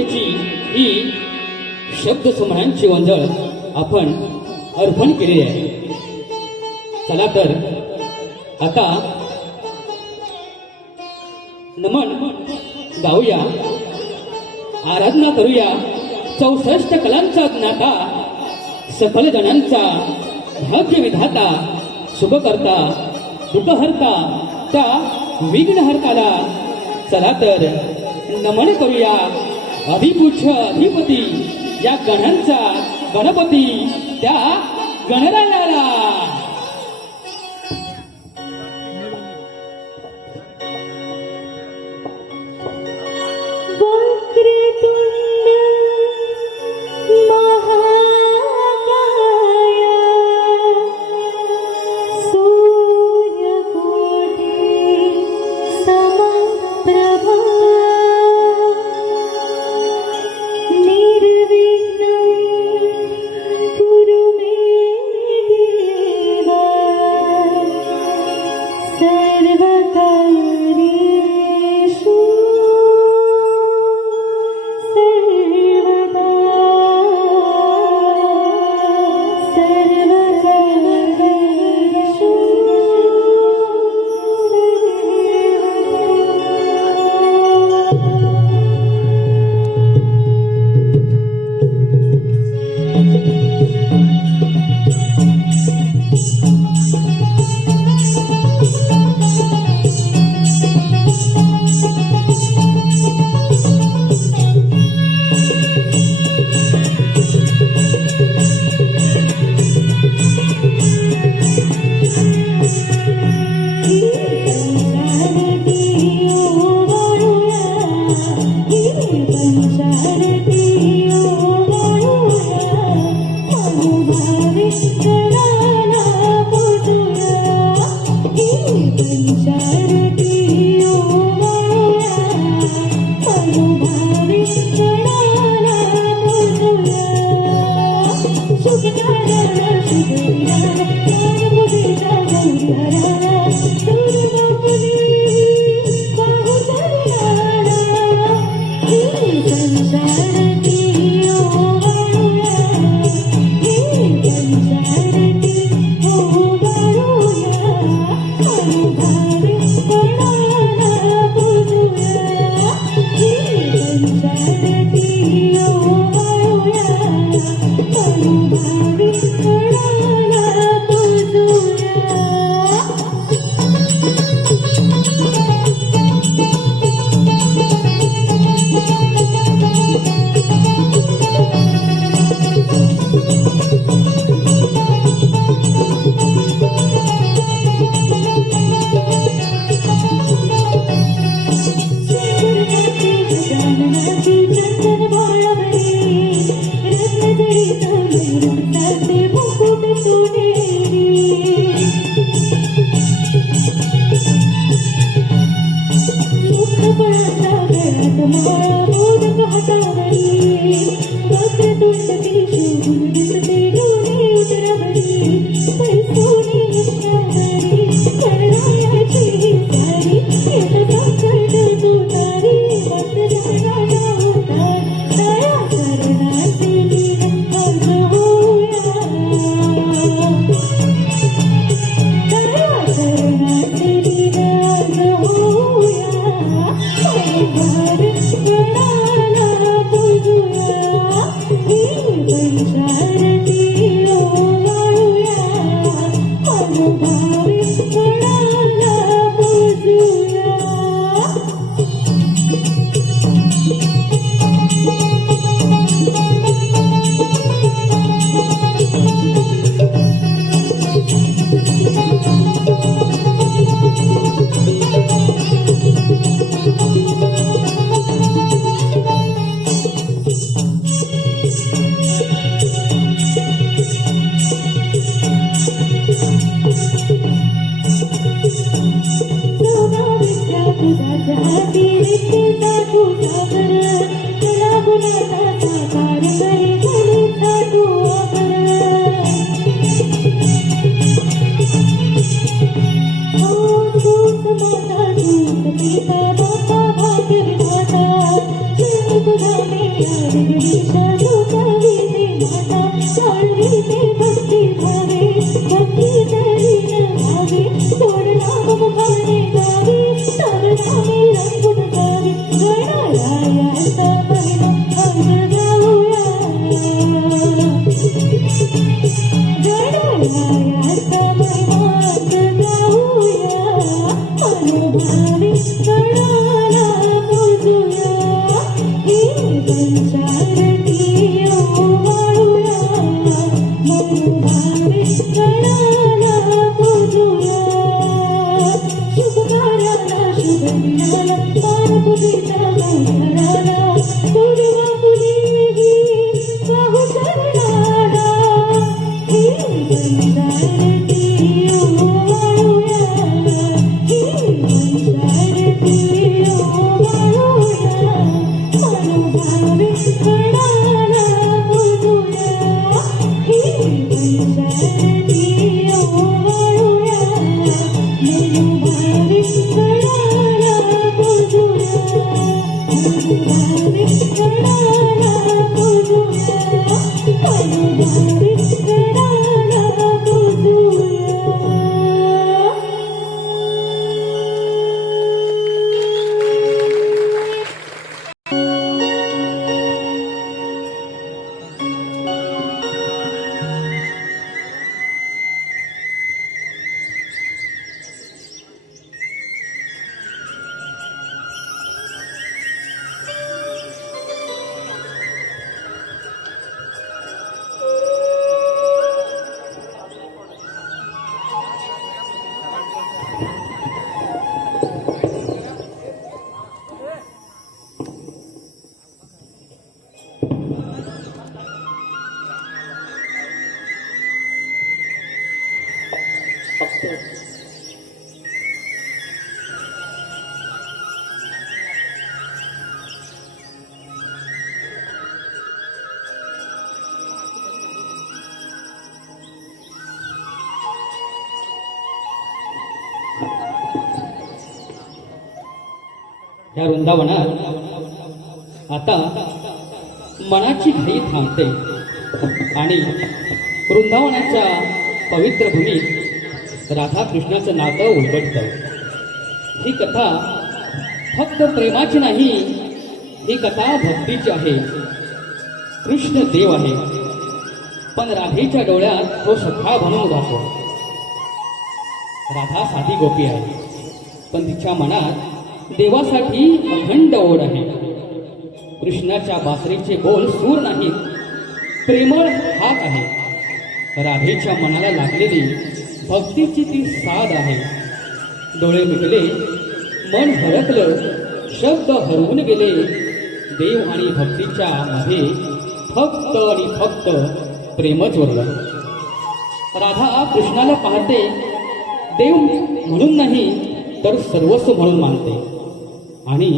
मातेची ही शब्द समरांची वंजळ आपण अर्पण केली आहे. चला तर आता नमन गाऊया, आराधना करूया 64 कलांचा ज्ञाता, सकल जणांचा भाग्य विधाता, शुभकर्ता दुःखहर्ता त्या विघ्नहर्ताला. चला तर नमन करूया अधिपूज्य अधिपती या गणांचा गणपती त्या गणरायाला. Thank you. या वृंदावनात आता मनाची घाई थांबते आणि वृंदावनाच्या पवित्र भूमीत राधाकृष्णाचं नातं उलगडतं. ही कथा फक्त प्रेमाची नाही, ही कथा भक्तीची आहे. कृष्ण देव आहे, पण राधेच्या डोळ्यात तो सखा बनून जातो. राधा साधी गोपी आहे, पण तिच्या मनात देवासाठी अखंड ओढ आहे. कृष्णाच्या बासरीचे बोल सूर नाहीत, प्रेमळ हाक आहे. राधेच्या मनाला लागलेली भक्तीची ती साध आहे. डोळे मिटले, मन हरकलं, शब्द हरवून गेले. देव आणि भक्तीच्या मध्ये फक्त आणि फक्त प्रेमच उरलं. राधा कृष्णाला पाहते, देव म्हणून नाही तर सर्वस्व म्हणून मानते. आणि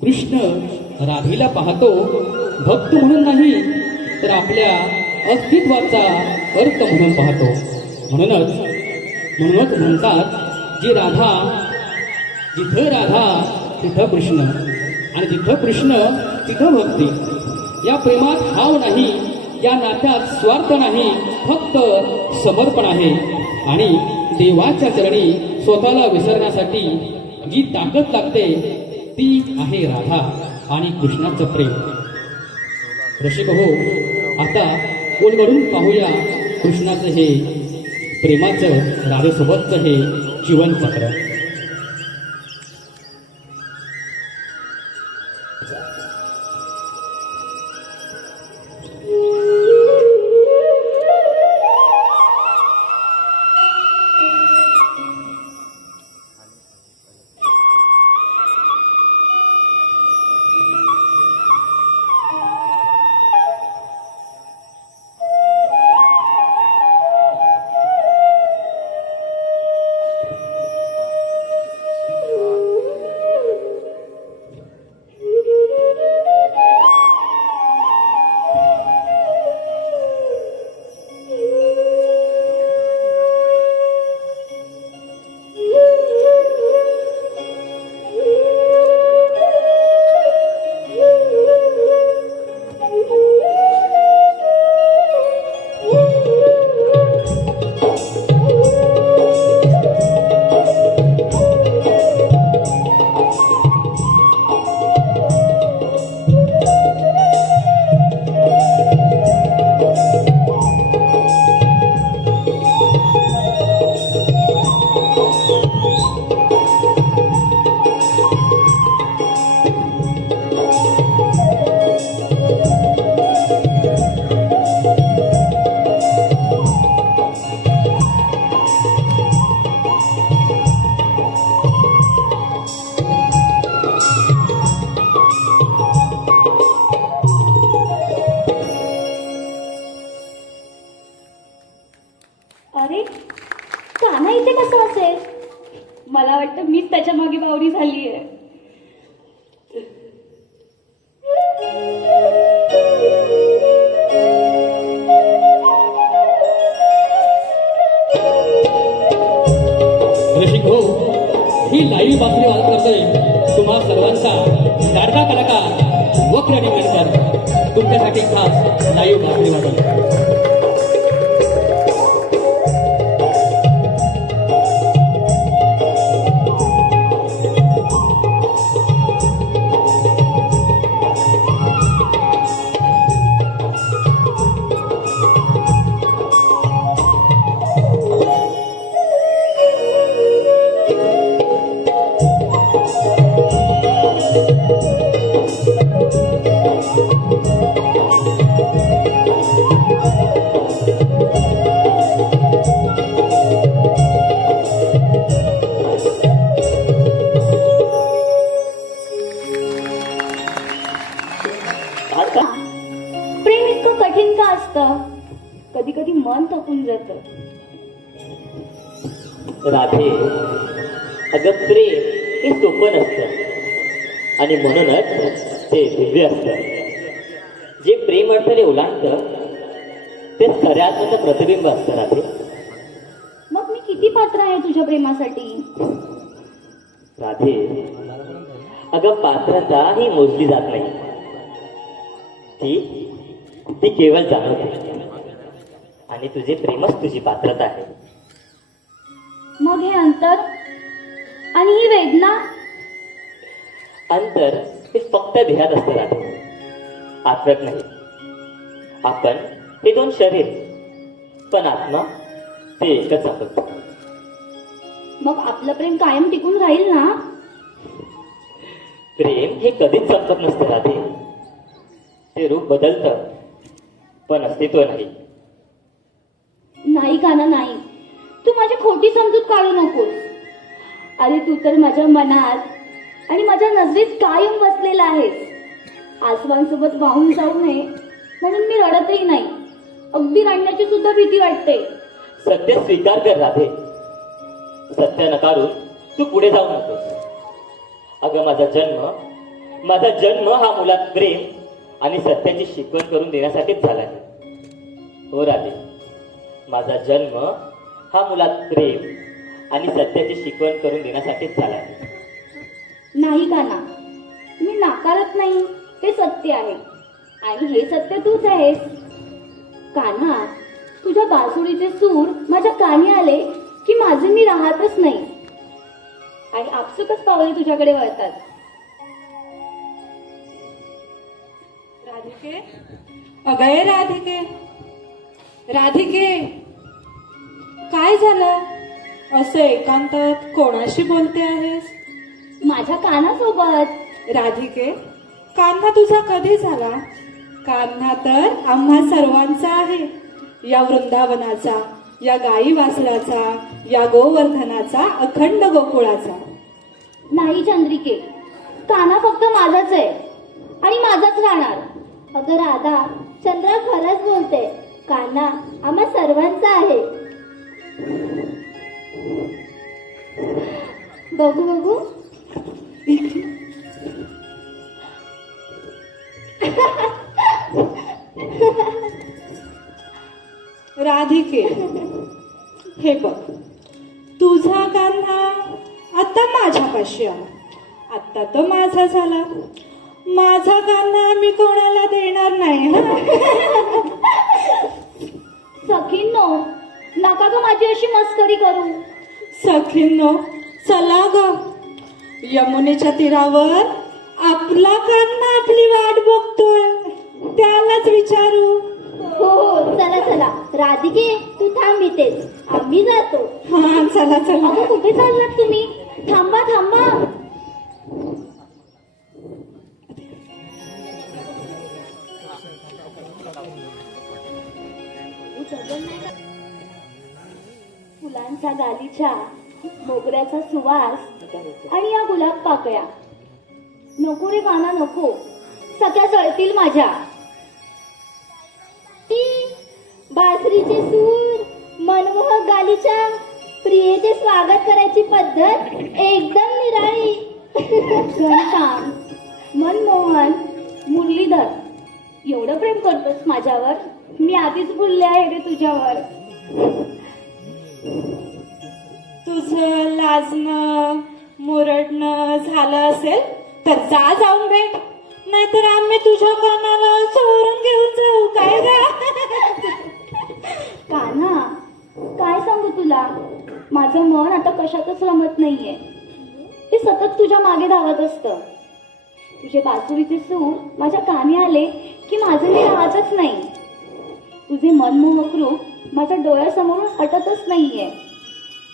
कृष्ण राधेला पाहतो, भक्त म्हणून नाही तर आपल्या अस्तित्वाचा अर्थ म्हणून पाहतो. म्हणूनच म्हणतात, जिथं राधा तिथं कृष्ण, आणि जिथं कृष्ण तिथं भक्ती. या प्रेमात हाव नाही, या नात्यात स्वार्थ नाही, फक्त समर्पण आहे. आणि देवाच्या चरणी स्वतःला विसरण्यासाठी जी ताकद लागते ती आहे राधा आणि कृष्णाचं प्रेम. रसिक हो, आता उलगडून पाहूया कृष्णाचं हे प्रेमाचं, राधेसोबतचं हे जीवनचक्र. अरे कान्हा इथे कसं असेल? मला वाटतं मीच त्याच्या मागे बावरी झालीये. रसिक हो, ही लाईव्ह बासरी वाजत करतोय तुम्हा सर्वांचा लाडका कलाकार वक्र निमणकर. तुमच्यासाठी खास लाईव्ह बासरी वाजवतो. राधे, अगं प्रेम हे सोपं नसतं आणि म्हणूनच ते दिव्य असतं. जे प्रेम अडथळे ओलांडतं ते खऱ्या आत्म्याचं प्रतिबिंब असतं राधे. मग मी किती पात्र आहे तुझ्या प्रेमासाठी? राधे, अगं पात्रता ही मोजली जात नाही, ती ती केवळ जाणवते आणि तुझे प्रेमच तुझी पात्रता आहे. मग हे अंतर आणि ही वेदना? अंतर हे फक्त देहात असतं राधे, आत्म्यात नाही. आपण हे दोन शरीर, पण आत्मा ते एकच आपण. मग आपलं प्रेम कायम टिकून राहील ना? प्रेम हे कधीच संपत नसतं राधे. ते रूप बदलतं पण अस्तित्व नाही. नाही काना नाही, तू माझी खोटी समजूत काढू नकोस. अरे तू तर माझ्या मनात आणि माझ्या नजरेत कायम बसलेला आहेस. आसवांसोबत वाहून जाऊ नये म्हणून मी रडतही नाही. अगदी रडण्याची सुद्धा भीती वाटते. सत्य स्वीकार कर राधे. सत्य नकारून तू पुढे जाऊ नकोस. अगं माझा जन्म हा मुलात प्रेम आणि सत्याची शिकवण करून देण्यासाठीच झाला आहे. हो राधे, माझा जन्म हा मुलात प्रेम आणि सत्याची शिकवण करून देण्यासाठीच झाला आहे. नाही काना, मी नाकारत नाही. ते सत्य आहे आणि हे सत्य तूच आहेस. कान्हा, तुझ्या बासुडीचे सूर माझ्या कानी आले की माझे मी राहतच नाही आणि आपसुकच पावले तुझ्याकडे वळतात. राधिके, अगं राधिके, राधिके, काय झालं? असं एकांतात कोणाशी बोलते आहेस? माझ्या कानासोबत. राधिके, कान्हा तुझा कधी झाला? कान्हा तर आम्हा सर्वांचा आहे. या वृंदावनाचा, या गाई वासराचा, या गोवर्धनाचा, अखंड गोकुळाचा. नाही चंद्रिके, काना फक्त माझाच आहे आणि माझाच राहणार. अगं राधा, चंद्रा खरंच बोलते. काना आम्हा सर्वांचा आहे. बघू बघू. राधिके, हे बघ, तुझा कान्हा आता माझ्यापाशी आला. आता तो माझा झाला. माझा कान्हा मी कोणाला देणार नाही. सखींनो, नका ग माझी अशी मस्करी करू. सखींनो, चला ग, यमुनेच्या तीरावर आपला कान्हा आपली वाट बघतोय. त्यालाच विचारू. हो, चला चला. राधिके, तू थांब इथेच, आम्ही जातो. हा, चला चला. अगं कुठे चाललात तुम्ही? थांबा थांबा. फुलांचा गालीचा, मोगऱ्याचा सुवास आणि या गुलाब पाकळ्या. नको रे काना, नको. सख्या जळतील माझ्या. बासरीचे सूर, मनमोहक गालीच्या, प्रियेचे स्वागत करायची पद्धत एकदम निराळी. घनश्याम, मनमोहन, मुरलीधर, एवढं प्रेम करतोस माझ्यावर? मी आधीच बोलले आहे रे तुझ्यावर. तुझं लाजणं मुरडणं झालं असेल तर जा जाऊन भेट, नाहीतर आम्ही तुझ्या कानाला चोरून घेऊन जाऊ. काय ग? कान्हा, काय सांगू तुला, माझं मन आता कशातच रमत नाहीये. ते सतत तुझ्या मागे धावत असतं. तुझे बासुरीचे सूर माझ्या कानी आले की माझं मी राहतच नाही. तुझे मनमोहक रूप माझ्या डोळ्यासमोरून हटतच नाहीये.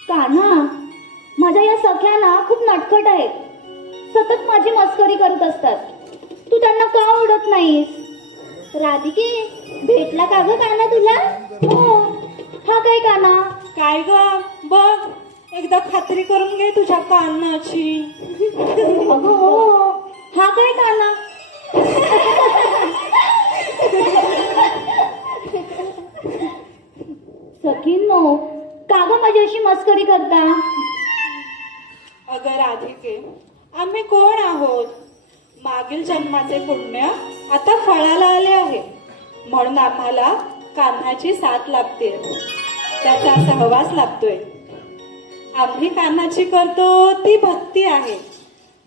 कान्हा, माझ्या या सख्याना खूप नटखट आहेत. सतत माझी मस्करी करत असतात. तू त्यांना का ओळखत नाहीस? राधिके, भेटला का ग काना तुला? हो. हा काय काना? काय ग, बघ, एकदा खात्री करून घे तुझ्या कानाची. अगं हो. हा काय काना? सखींनो, का ग माझी अशी मस्करी करता? अगं राधिके, आम्ही कोण आहोत? मागील जन्माचे पुण्य आता फळाला आले आहे, म्हणून आम्हाला कान्हाची साथ लागते, त्याचा सहवास लागतोय. आम्ही कान्हाची करतो ती भक्ती आहे.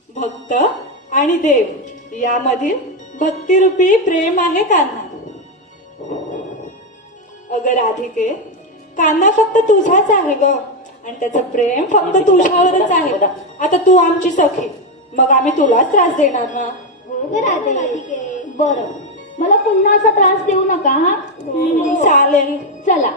भक्त आणि देव यामधील भक्तिरूपी प्रेम आहे कान्हा. अगं राधिके, कान्हा फक्त तुझाच आहे ग, आणि त्याचं प्रेम फक्त तुझ्यावरच आहे. आता तू आमची सखी, मग आम्ही तुलाच त्रास देणार ना? हो ग राधिके. बरं, मला पुन्हा असा त्रास देऊ नका हा. चालेल. चला.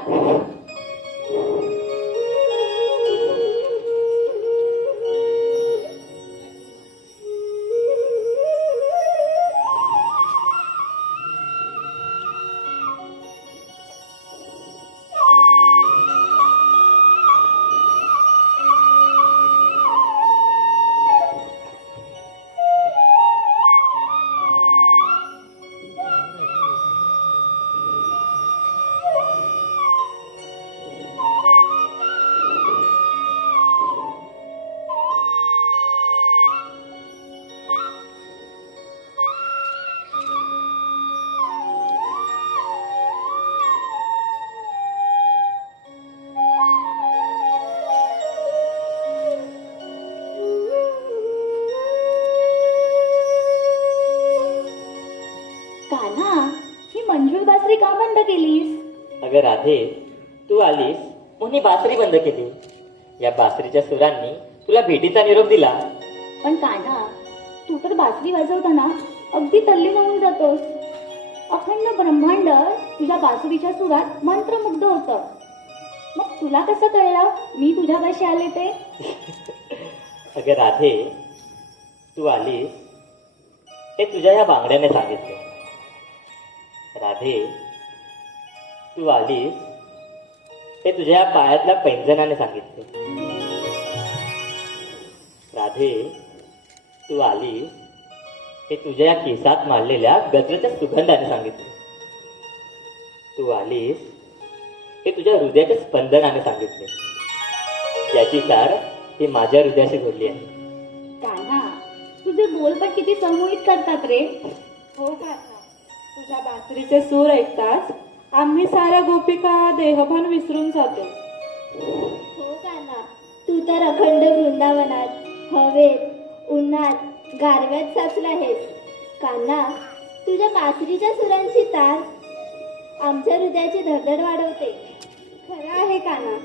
कान्हा, ही मंजूळ बासरी का बंद केलीस? अगं राधे, तू आलीस म्हणून ही बासरी बंद केली. या बासरीच्या सुरांनी तुला भेटीचा निरोप दिला. पण कान्हा, तू तर बासरी वाजवताना अगदी तल्लीन होऊन जातोस. अखंड ब्रह्मांड तुझ्या बासरीच्या सुरात मंत्रमुग्ध होतं. मग तुला कसं कळलं मी तुझ्यापाशी आले ते? अगं राधे, तू आलीस हे तुझ्या या बांगड्याने सांगितले. राधे, तू आलीस हे तुझ्या या पायातल्या पैंजणाने सांगितले. राधे, तू आलीस हे तुझ्या या केसात मारलेल्या गजरेच्या सुगंधाने सांगितले. तू आलीस हे तुझ्या हृदयाच्या स्पंदनाने सांगितले. याची तार ही माझ्या हृदयाशी जोडली आहे. कान्हा, तुझे बोल पण किती संमोहित करतात रे. हो कान्हा, तुझ्या बासरीचे सूर ऐकताच आम्ही साऱ्या गोपिका देहभान विसरून जातो. हो कान्हा, तू तर अखंड वृंदावनात, हवेत, उन्हात, गारव्यात साचला आहेस. कान्हा, तुझ्या बासरीच्या सुरांची तार आमच्या हृदयाची धडधड वाढवते. खरं आहे कान्हा,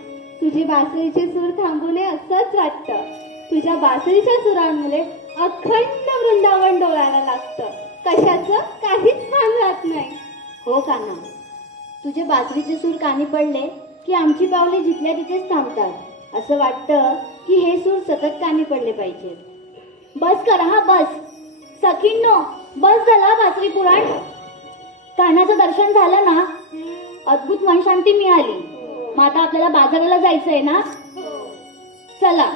तुझी बासरीचे सूर थांबू नये असंच वाटतं. तुझ्या बासरीच्या सुरांमुळे अखंड वृंदावन डोळायला लागतं. कशाचं काहीच भान राहत नाही. हो कान्हा, तुझे बासरीचे सूर कानी पडले की आमची पावले जिथल्या तिथेच थांबतात. असं वाटतं की हे सूर सतत कानी पडले पाहिजे. बस करा हा, बस. सखींनो, बस झाला बासरी पुराण. कान्हाचं दर्शन झालं ना, अद्भुत मन शांती मिळाली. मग आता आपल्याला बाजाराला जायचंय ना? चला.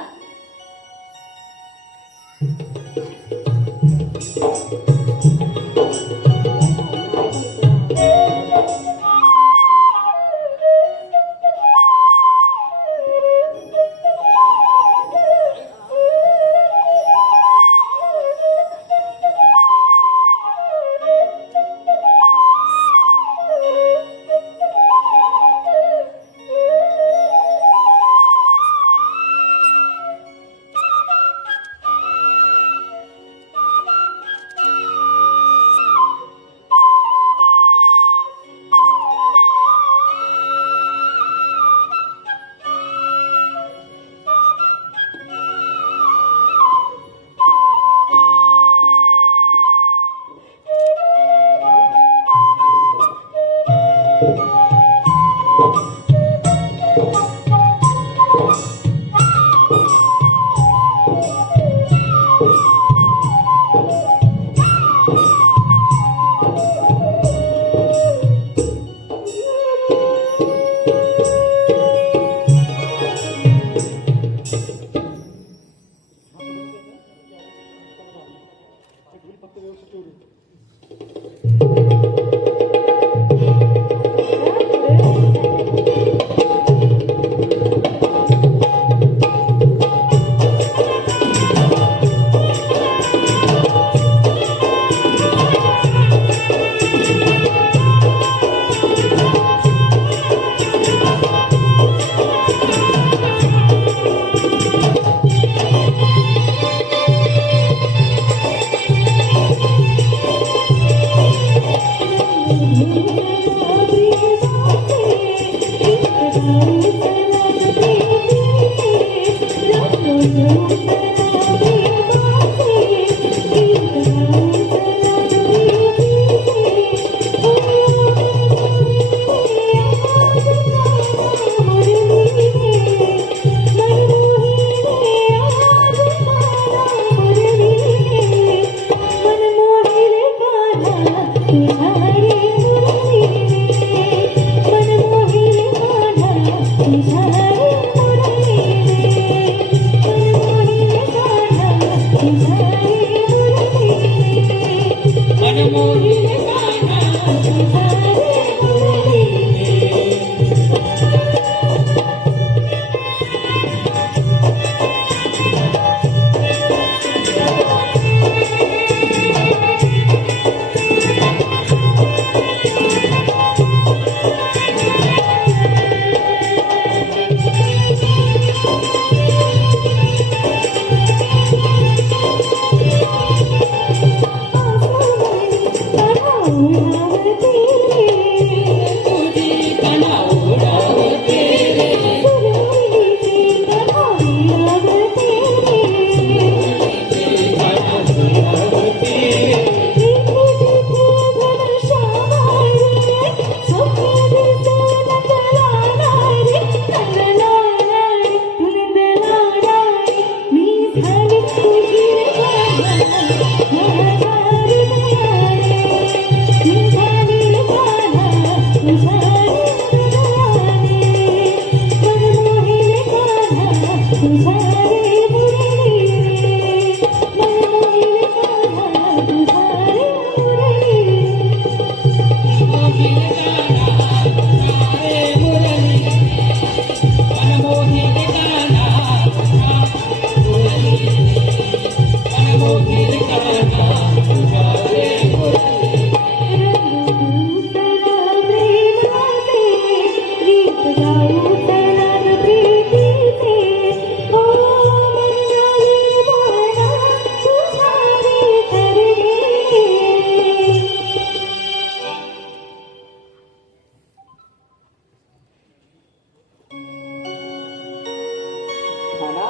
खाना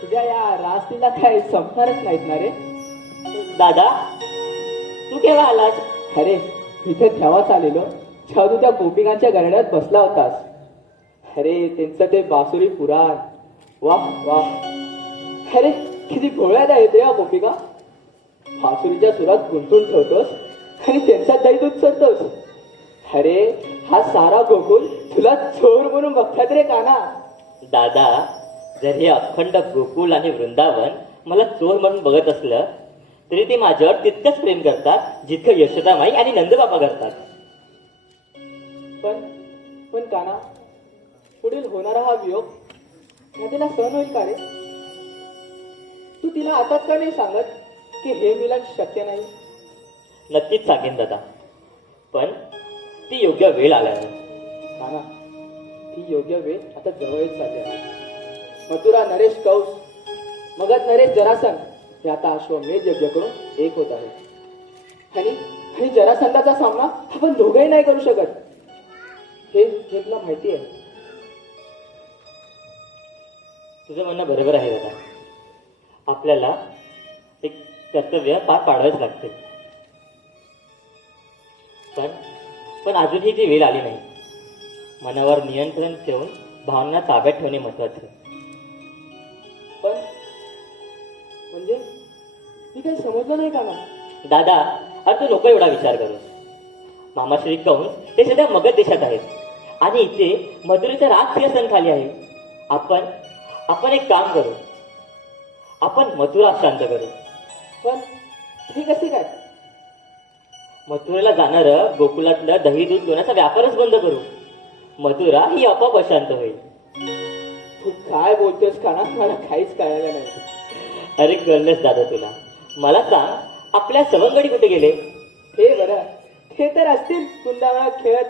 तुझ्या या रासलीला काय संपणारच नाहीत ना रे. दादा तू केव्हा आलास? अरे इथे तेव्हाच आलेलो जेव्हा तू त्या गोपिकांच्या गरड्यात बसला होतास. अरे त्यांचं ते बासुरी पुराण वाह वाह. अरे किती भोळ्यात आहेत रे या गोपिका. बासुरीच्या सुरात गुंतून ठेवतोस आणि त्यांचा दही दूध चढतोस. अरे हा सारा गोकुळ तुला चोर म्हणून बघतात रे काना. दादा जर हे अखंड गोकुल आणि वृंदावन मला चोर म्हणून बघत असलं तरी ते माझ्यावर तितकंच प्रेम करतात जितकं यशोदामाई आणि नंदबाबा करतात. पण काना पुढील होणारा हा वियोग ह्या तिला सहन होईल का रे. तू तिला आताच का नाही सांगत की हे मिलन शक्य नाही. नक्कीच सांगेन दादा, पण ती योग्य वेळ आल्यावर. काना ती योग्य वेळ आता जवळच चालली आहे. मथुरा नरेश कौस मगध नरेश जरासंध हे आता अश्वमेध यज्ञ करून एक होत आहे. आणि जरासंधाचा सामना आपण दोघंही नाही करू शकत हे तुला माहिती आहे. तुझं म्हणणं बरोबर आहे दादा. आपल्याला एक कर्तव्य पार पाडावेच लागते. पण अजूनही ती वेळ आली नाही. मनावर नियंत्रण ठेवून भावना ताब्यात ठेवणे महत्वाचे. पण म्हणजे मी काही समजलं नाही का ना. दादा अरे तू नको एवढा विचार करू. मामाश्री कंस हे सध्या मगध देशात आहेत आणि इथे मथुरेचा राज सिंहासनाखाली आहे. आपण एक काम करू, आपण मथुरा शांत करू. पण हे कसे काय. मथुरेला जाणारं गोकुलातलं दही दूध लोण्याचा व्यापारच बंद करू. मथुरा ही आपोआप अशांत होईल. तू काय बोलतोस का ना मला काहीच कळालं नाही. अरे कळलंच दादा तुला. मला सांग आपल्या सवंगडी कुठे गेले? हे बरं ते तर असतील वृंदावनात खेळत.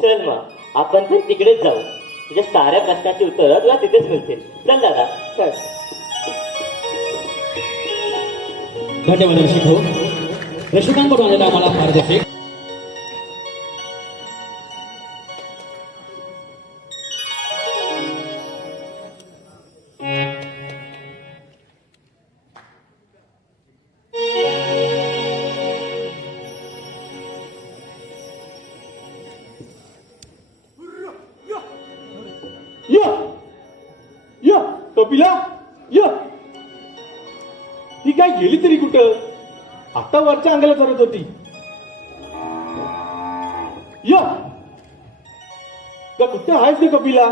चल मग आपण तर तिकडेच जाऊ. तुझ्या साऱ्या प्रश्नाची उत्तरं तुला तिथेच मिळतील. चल दादा. चल. धन्यवाद रसिक हो. रसिकांकडून आलेला आम्हाला मार्गदर्शक कपिला य ही काय गेली तरी कुठं? आता वरच्या अंगाला चरत होती. य का कुठं आहेस रे कपिला?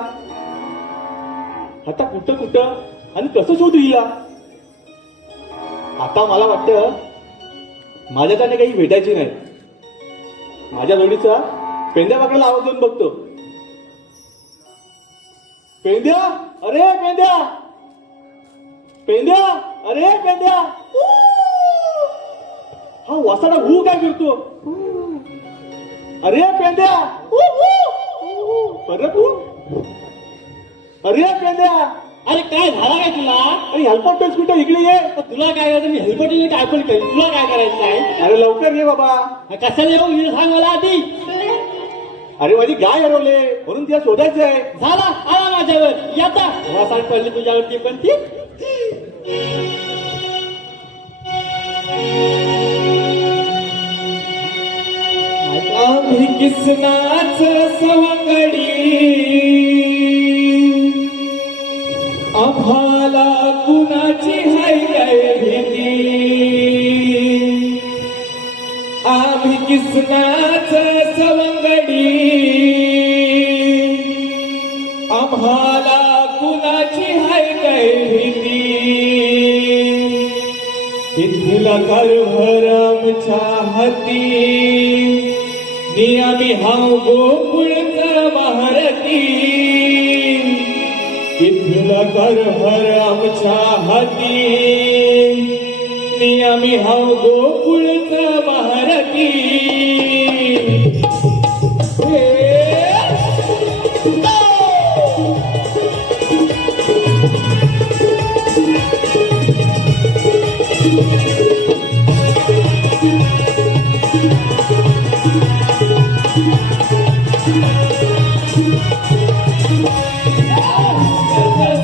आता कुठं कुठं आणि कसं शोधू हिला? आता मला वाटतं माझ्याकडे काही भेटायची नाही. माझ्या जोडीचा पेंद्या पकडायला आवाज देऊन बघतो. पेंद्या, अरे पेंद्या, पेंद्या, अरे पेंद्या. हा वासाडा हू काय करतो? अरे पेंद्या, परत हू. अरे पेंद्या, अरे काय झाला काय तुला? अरे हेल्पट पेस कुठे इकडे ये. तुला काय करायचं? मी हेल्पटीने काय पण करेन. तुला काय करायचं आहे? अरे लवकर ये बाबा. कशाला येऊ हे सांग मला आधी. अरे माझी गाय हरवले म्हणून तिला शोधायचं आहे. झाला आला माझ्यावर. येता वासाड पडली तुझ्यावरती पण ती. आम्ही किसनाच सवंगडी आम्हाला कुणाची हाय काय भीती. आम्ही किसनाच सवंगडी आम्हाला कुणाची हाय काय भीती. इथला कारभार आमच्या हाती आम्ही हाव गोकुळचा महारथी. इथला कारभार आमच्या हाती आम्ही हाव गोकुळचा महारथी.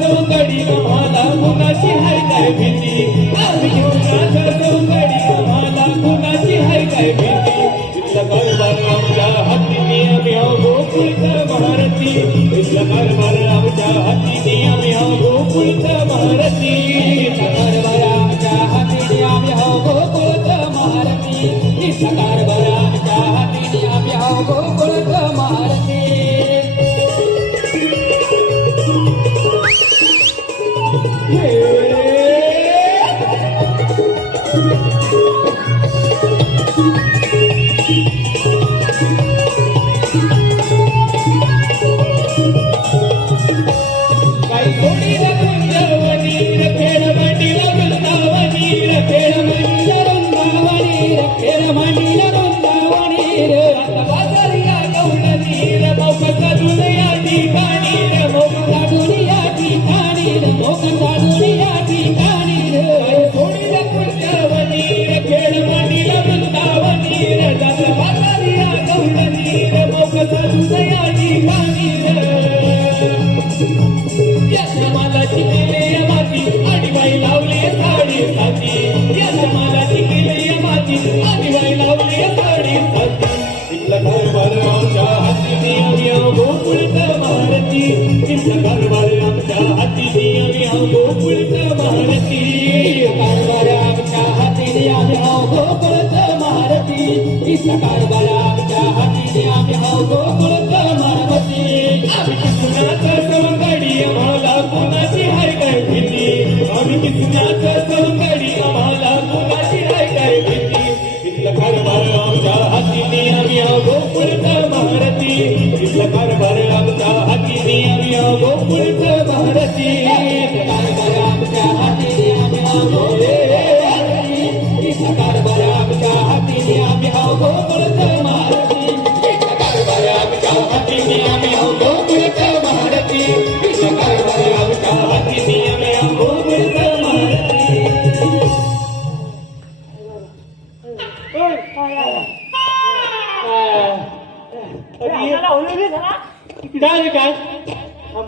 सवंगडी आम्हाला कुणाची हाय काय भीती. आम्ही सवंगडी आम्हाला कुणाची हाय काय भीती. इथला कारभार आमच्या हाती आम्ही हाव गोकुळचा महारथी. इथला कारभार आमच्या हाती आम्ही हाव गोकुळचा महारथी. इथला कारभार आमच्या हाती आम्ही हाव गोकुळचा महारथी. इथला कारभार आमच्या हाती आम्ही हाव गोकुळचा महारथी.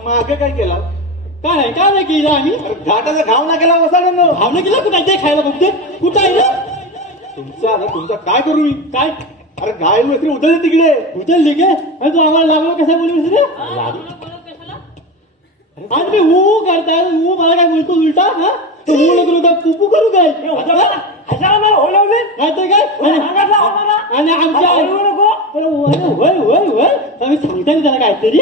मागे काय केला? काय काय नाही केलं आम्ही. घाटाचा घाव ना केला वसाड्यानं. भावना केलं कुठं ते खायला बघते कुठं आहे ना. तुमचा काय करू मी? काय अरे गाय मैत्री उतरले तिकडे. उचलली काय? अरे तू आम्हाला लागलो कसा बोलू रे? आज मी हो करता काय तू मला काय बोलतो उलटा हा तो हो नको का पुपू करू काय नाही तर काय आणि आमच्या होय होय होय आम्ही सांगता त्याला काहीतरी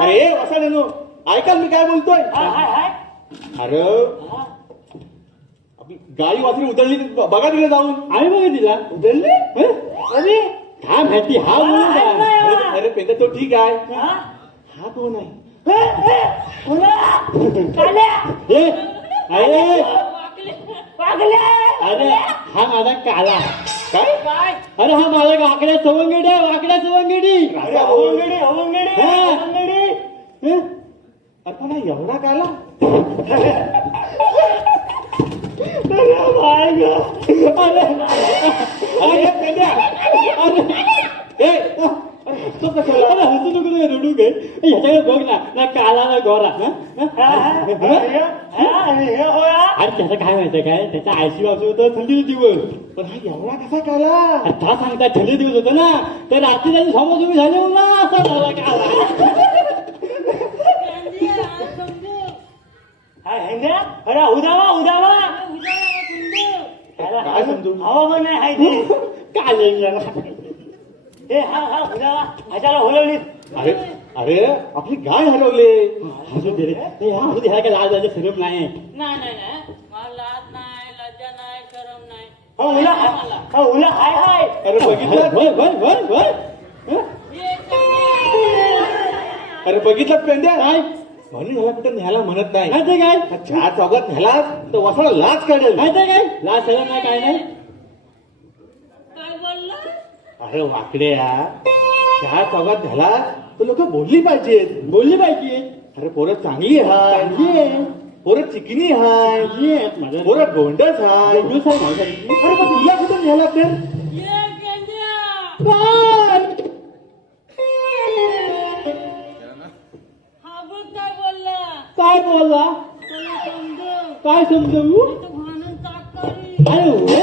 अरे असा नो ऐकाल मी काय बोलतोय अरे आपली गाडी वासरी उतरली बघा तिला जाऊन आम्ही बघा तिला उतरली अरे काय माहिती हा बोलून अरे पेंदा तो ठीक आहे हा कोण आहे अरे हा माझा काला काय अरे हा माझा वाकड्या सवंगडी आहे वाकड्या सवंगडी अरे पण एवढा काला हसू नको रडू गे ह्याच्याकडे बघ ना काला ना गोरा अरे त्याचं काय माहितीये काय त्याचा आयसीयू असं होतं थंडीचे दिवस पण हा एवढा कसा काला आता सांगता थंडी दिवस होतो ना तर रात्री त्याची समज उभी झाली ना असा झाला काला काय समजू काले अरे अरे आपली गाय हरवले हसू दे रे हसू दे ह्याला काय लाज लाज सरम नाही मला लाज नाही लज्जा नाही शरम नाही अरे बघितलं अरे बघितलं पेंड्या काय म्हणून ह्याला कुठं न्यायला म्हणत नाही ते काय चार चौघात न्याला तर वसाला लाज काढेल माहिती काय लाज सरम नाही काय नाही काय बोलला अरे वाकडे चार चौघात न्याला तर लोक बोलली पाहिजे अरे पोरं चांगली हाय पोरं चिकनी हाय पोरं गोंडस हाय अरे पण तुला कुठं न्यायला तर ये गेंड्या हा बघ काय बोलला तुला समजव काय समजवू तू भांडण ताक करी अरे होय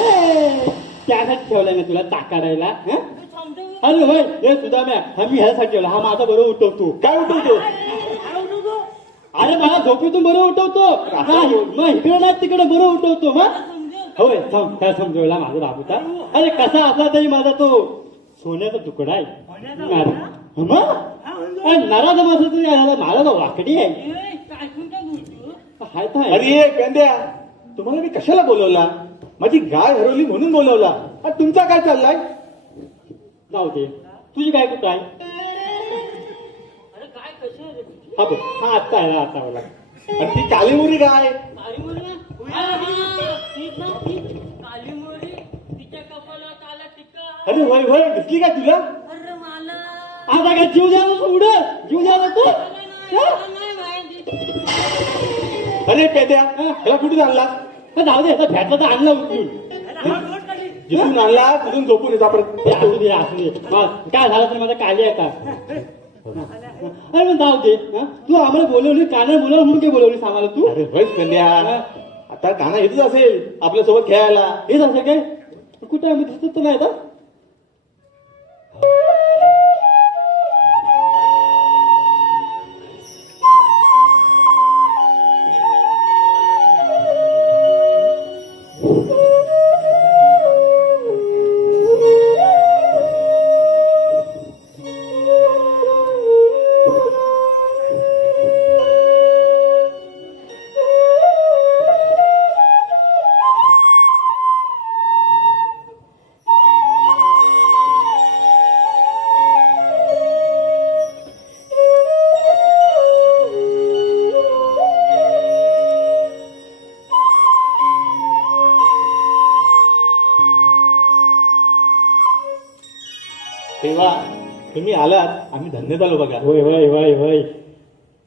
त्यासाठी ठेवलाय ना तुला ताक काढायला तू समजव अरे होय हे सुद्धा मी ह्यासाठी ठेवला हा माझा बरोबर उठवतो काय उठवतो अरे मला झोपेतून बरोबर उठवतो मग इकडे नाही तिकडे बरोबर उठवतो मग होय काय समजवला माझा बाबूचा अरे कसा असला तरी माझा तो सोन्याचा तुकडा आहे नाराज असला तरी मला तो वाकडी आहे अरे पेंद्या तुम्हाला मी कशाला बोलवला माझी गाय हरवली म्हणून बोलवला आणि तुमचा काय चाललाय जाऊ दे तुझी गाय कुठं आहे अरे काय कशी आहे रे? हा बघ हा आत्ता आहे आता मला आणि ती कालीमुरी गाय काली मोरी ना? हा, तीच ना, तीच. काली मोरी तिच्या कपाळात आला टिक्का अरे होय होय दिसली काय तुला अरे मला आता काय जीव द्या उडत जीव द्या तू नाही माहिती अरे पेद्या त्याला कुठे आणला जाऊ दे भेटला तर आणला उचलून जिथून आणला तिथून झोपून येतो आपण असू दे काय झालं तर माझा काली आहे का अरे मग जाऊ दे तू आम्हाला बोलवली काना बोलवलं म्हणून काय बोलवलीस आम्हाला तू अरे होय पेंद्या आता काना येतच असेल आपल्यासोबत खेळायला हेच असेल काय कुठे आम्ही दिसत तर नाही आता तेव्हा तुम्ही आलात आम्ही धन्य झालो बघा होय होय होय होय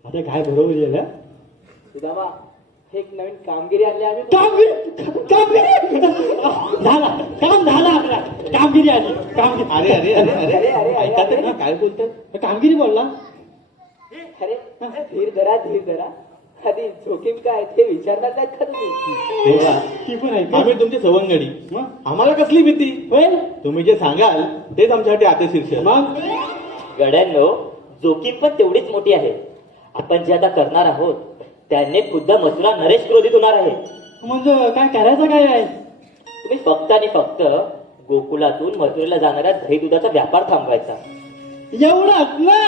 आता काय बरोबर गेलं सुदामा एक नवीन कामगिरी आणली आम्ही कामगिरी झाला काम झाला आपला कामगिरी आली कामगिरी अरे अरे अरे अरे अरे, ऐका तर ना काय बोलतात कामगिरी बोलला अरे धीर धरा आधी जोखीम काय ते विचारणार नाहीत का तुम्ही तेव्हा ती पण आहे आम्ही तुमची सवंगडी आम्हाला कसली भीती होय तुम्ही जे सांगाल तेच आमच्यासाठी आदेशीर्ष मग गड्यांनो जोखीम पण तेवढीच मोठी आहे आपण जे आता करणार आहोत त्याने खुद्द मथुरा नरेश क्रोधित होणार आहे. म्हणजे काय करायचं काय आहे? तुम्ही फक्त आणि फक्त गोकुलातून मथुरेला जाणाऱ्या दही दुधाचा व्यापार थांबवायचा. एवढंच ना?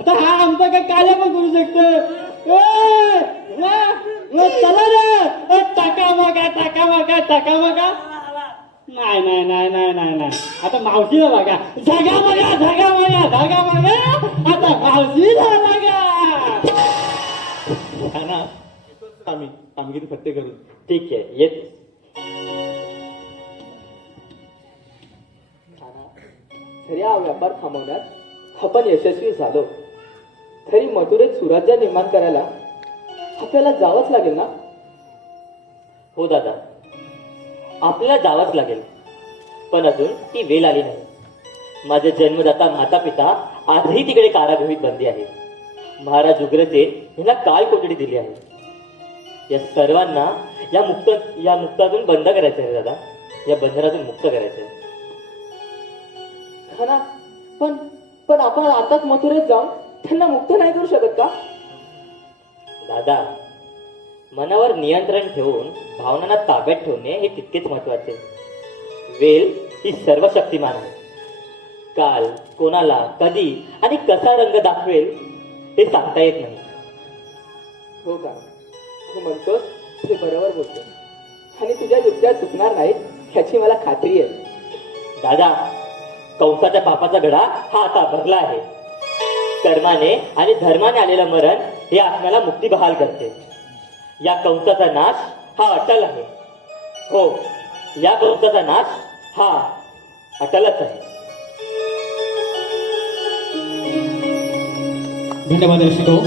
आता हा आमचा काय कार्य पण करू शकतो. चला रे, टाका मगा. नाही नाही नाही नाही नाही नाही आता मावशीला बघा. जागा बघा. आता मावशीला बघा. हा ना, आम्ही कामगिरी फत्ते करून. ठीक आहे, येत. जरी हा व्यापार थांबवण्यात आपण यशस्वी झालो तरी मथुरेत सुराज्य निर्माण करायला आपल्याला जावंच लागेल ना? हो दादा, आपल्याला जावंच लागेल. पण अजून ती वेळ आली नाही. माझे जन्मदाता माता पिता आजही तिकडे कारागृहीत बंदी आहे. महाराज उग्रसेन यांना काल कोठडी दिली आहे. या सर्वांना या मुक्तातून बंद करायचं आहे दादा. या बंधनातून मुक्त करायचं आहे. हा ना, पण आपण आताच मथुरेत जाऊन त्यांना मुक्त नाही करू शकत का? दादा, मनावर नियंत्रण ठेवून भावनांना ताब्यात ठेवणे हे तितकेच महत्वाचे. वेल ही सर्व शक्तिमान आहे. काल कोणाला कधी आणि कसा रंग दाखवेल हे सांगता येत नाही. हो का? तू म्हणतोस ते बरोबर बोलतो आणि तुझ्या युक्त्या चुकणार नाहीत ह्याची मला खात्री आहे. दादा, कंसाच्या पापाचा घडा हा आता भरला आहे. कर्माने आणि धर्माने आलेलं मरण हे आत्म्याला मुक्ती बहाल करते. या कंसाचा नाश हा अटल आहे. हो, या कंसाचा नाश हा अटलच आहे. धन्यवाद ऋषिको.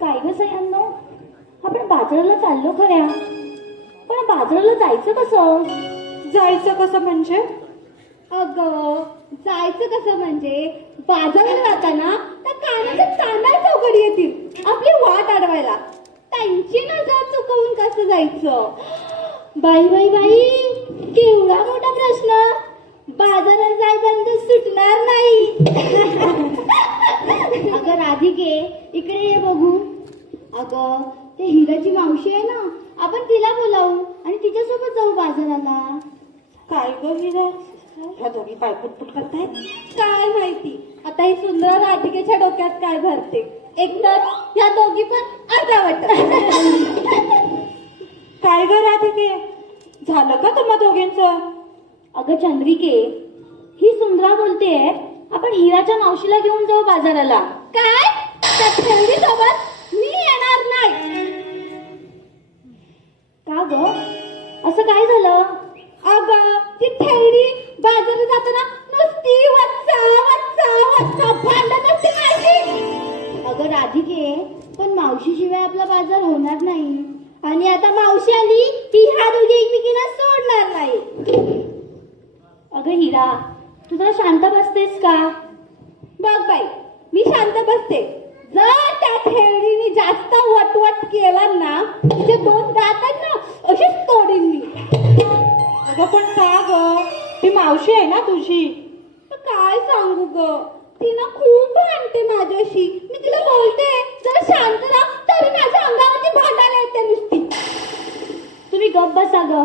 काय ग सयांनो, आपण बाजाराला चाललो खऱ्या, पण बाजाराला जायचं कसं? जायचं कसं म्हणजे? अगं जायचं कसं म्हणजे बाजाराला जाताना त्या कानाच्या चांदाल चौकडी येतील आपली वाट अडवायला. त्यांची नजर चुकवून कसं जायचं? बाई बाई बाई, केवढा मोठा प्रश्न. बाजारात जायपर्यंत सुटणार नाही. अगं राधिके, इकडे ये बघू. अगं ते हिराची मावशी आहे ना, आपण तिला बोलावू आणि तिच्यासोबत जाऊ बाजाराला. काय ग हिरा, ह्या दोघी काय पुटपुट करतायत काय माहिती. आता ही सुंदर राधिकेच्या डोक्यात काय भरते. एकतर या दोघी पण अर्धावट. काय ग राधिके, झालं का तुम्हा दोघींचं? अगं चंद्रिके, ही सुंदरा बोलते आपण हिराच्या मावशीला घेऊन जाऊ बाजाराला. काय सोबत मी येणार नाही. का ग, असं काय झालं? अगं ती थैरी बाजारात जाताना नुसती वच्चा वच्चा वच्चा भांडत असते माझी. अगं राधिके, पण मावशीशिवाय आपला बाजार होणार नाही. आणि आता मावशी आली की ह्या दोघी एकमेकींना सोडणार नाही. अगं हिरा, तू जरा शांत बसतेस का? बघ बाई, मी शांत बसते. जर त्या थैरीने जास्त वटवट केलं ना, तिचे 2 दात आहेत ना, अशीच तोडीन मी. अगं पण का ग, ती मावशी आहे ना तुझी. काय सांगू ग, ती ना खूप भांडते माझ्याशी. मी तिला बोलते जरा शांत राहा, तरी माझ्या अंगावरती भांडायला येते नुसती. तुम्ही गप्प बसा ग.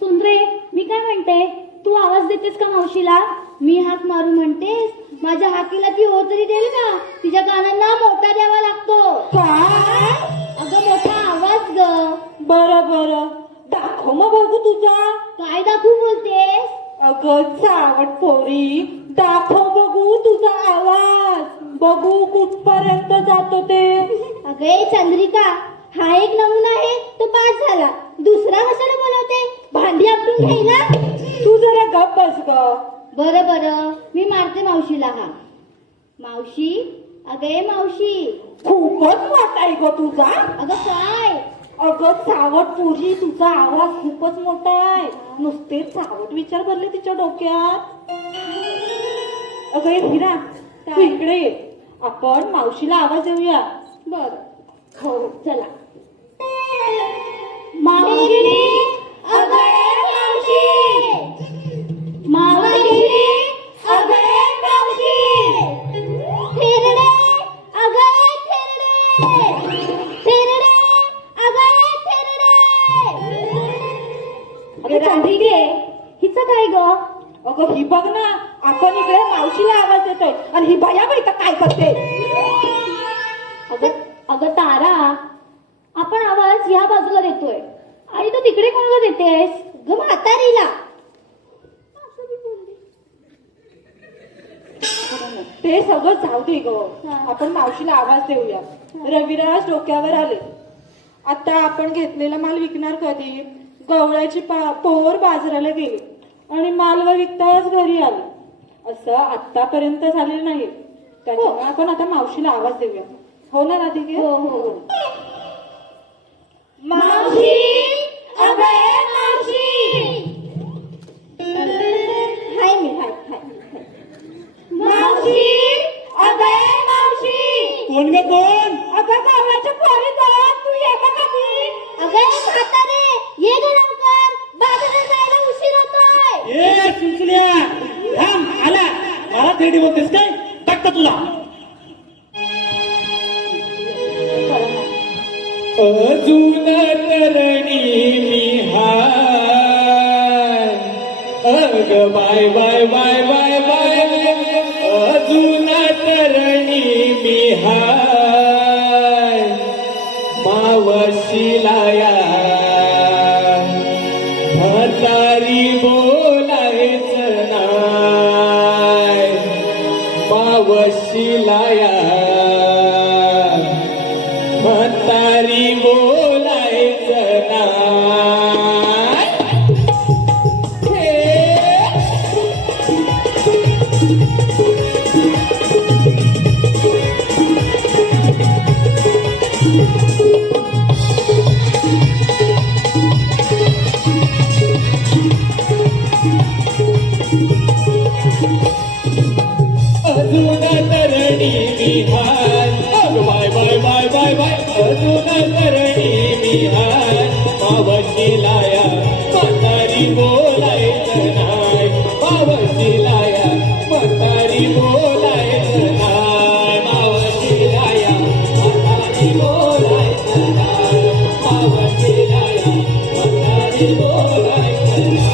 सुंदरे, मी काय म्हणते, तू आवाज देतेस का मावशीला? मी हाक मारू म्हणतेस? माझ्या हाकीला ती हो तरी देईल का? तिच्या कानांना मोठा द्यावा लागतो. काय? अगं मोठा आवाज ग. बरं बरं, दाखव मग बघू तुझा. काय दाखवू बोलतेस? अगं चावट पोरी, दाखव बघू तुझा आवाज. बघू कुठपर्यंत जातो ते. अगं ए चंद्रिका, हा एक नमुना आहे तो पास झाला. दुसरा कशाला बोलवते? भांडी आपटून घ्यायला? तू जरा गप्प बस ग. बरं बरं, मी मारते मावशीला हा. मावशी, अगं ए मावशी. खूपच मोठा आहे ग तुझा. अगं काय? अगं चावट पोरी, तुझा आवाज खूपच मोठा आहे. नुसते चावट विचार भरले तिच्या डोक्यात. अगं ए हिरा, तू इकडे ये. आपण मावशीला आवाज देऊया. बर हो चला. मावशी, अगं ए मावशी. मावशी, अगं ए मावशी. थेरडे, अगं ए थेरडे. थेरडे, अगं ए थेरडे. अगं राधिके, हिचं काय ग? अगं ही बघ ना, आपण इकडे मावशीला आवाज देतोय आणि ही भया बाई काय करते. अगं अगं तारा, आपण आवाज ह्या बाजूला देतोय आणि तू तिकडे कोणाला देतेस? ग म्हातारीला. ते सगळं जाऊ दे ग, आपण मावशीला आवाज देऊया. रविराज डोक्यावर आले. आता आपण घेतलेला माल विकणार कधी? गवळ्याची पोर बाजाराला गेली आणि माल विकताच घरी आले. असं आतापर्यंत झालेलं नाही. त्याच्यामुळे आपण आता मावशीला आवाज देऊया. हो ना राधिके? हो हो. मावशी, अगं ए मावशी. हाय मी हाय हाय. मावशी, अगं ए मावशी. कोण ग कोण? अगं गावाच्या पोरी जाऊ, तू ये का कधी? अगं ए म्हातारे, ये ग लवकर, बाजारात जायला उशीर होतोय. ए सुचल्या, थांब आला. मला थेडी बोलतेस काय? टाक तुला. अजून तरणी मी हाय. अग बाय बाय बाय बाय बाय. अजून तरणी मी हाय. मावशीला या म्हातारी बोलायचं नाय. मावशीला या म्हातारी बोलायचं नाय. अजून तरणी मी हाय. बाय बाय बाय बाय बाय. अजून तरणी मी हाय. मावशीला या म्हातारी बोलायचं नाय. मावशीला या म्हातारी बोलायचं नाय. मावशीला या म्हातारी बोलायचं नाय. मावशिलाया म्हातारी बोलायचं नाही.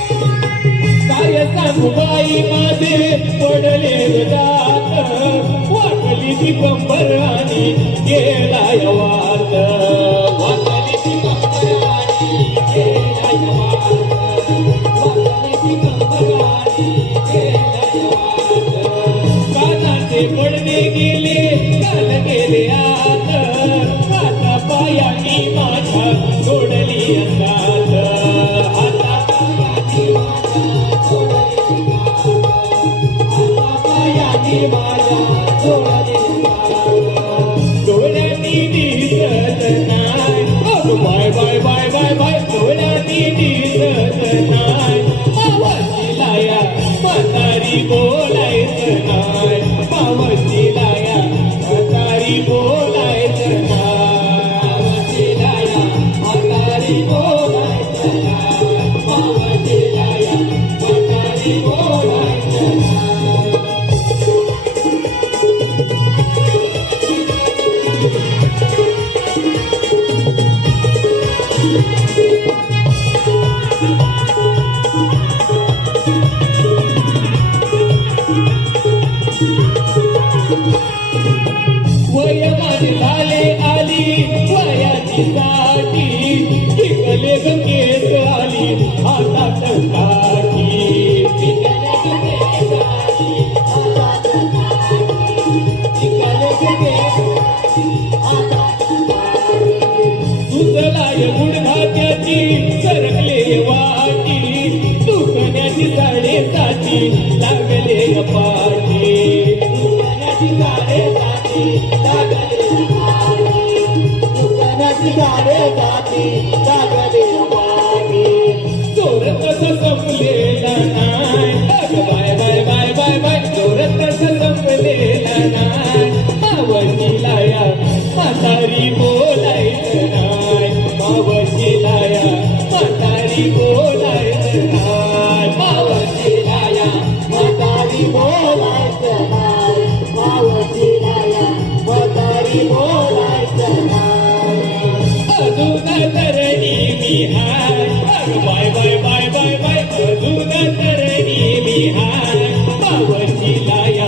काय सांगू बाई माझे पडले दात वाटली ती कंबर आणि गेलाय वाद वाटली ती कंबर आणि गेलाय वाद वाटली ती कंबर आणि गेलाय वाद कानाचे पडदे गेले काल गेले आत आता पायानी माझ्या सोडली अंगात आता पायानी माझ्या सोडली पायानी माझ्या सोडली डोळ्यांनी दिसत नाही बाय बाय बाय बाय बाय डोळ्यांनी दिसत नाही मावशिलाया म्हातारी बोलायचं नाही मावशिलाया म्हातारी बोलायचं नाही मावशिलाया म्हातारी बोलायचं नाही मावशिलाया म्हातारी बोलायचं नाही. वय माझे झाले आली वयाची साठी टिकले गंगेत आली हातात काठी टिकले गंगेत आली हातात काठी टिकले गंगेत हातात काठी सुजलाय गुडघात्याची सरकले वाटी दुखण्याची साडेसाती लागले पाठी दुखण्याची साडेसाती लागले पाठी दुखण्याची साडेसाती लागले पाठी चोरत संपलेला नाही बाय बाय बाय बाय बाय चोरत संपलेला नाही मावशिलाया म्हातारी बोलायचं नाही मावशिलाया म्हातारी बोलायचं नाही मावशिलाया म्हातारी बोलायचं नाही मावशिलाया म्हातारी बोलायचं नाही. अजून तरणी मी हाय बाय बाय बाय बाय बाय अजून तरणी मी हाय मावशिलाया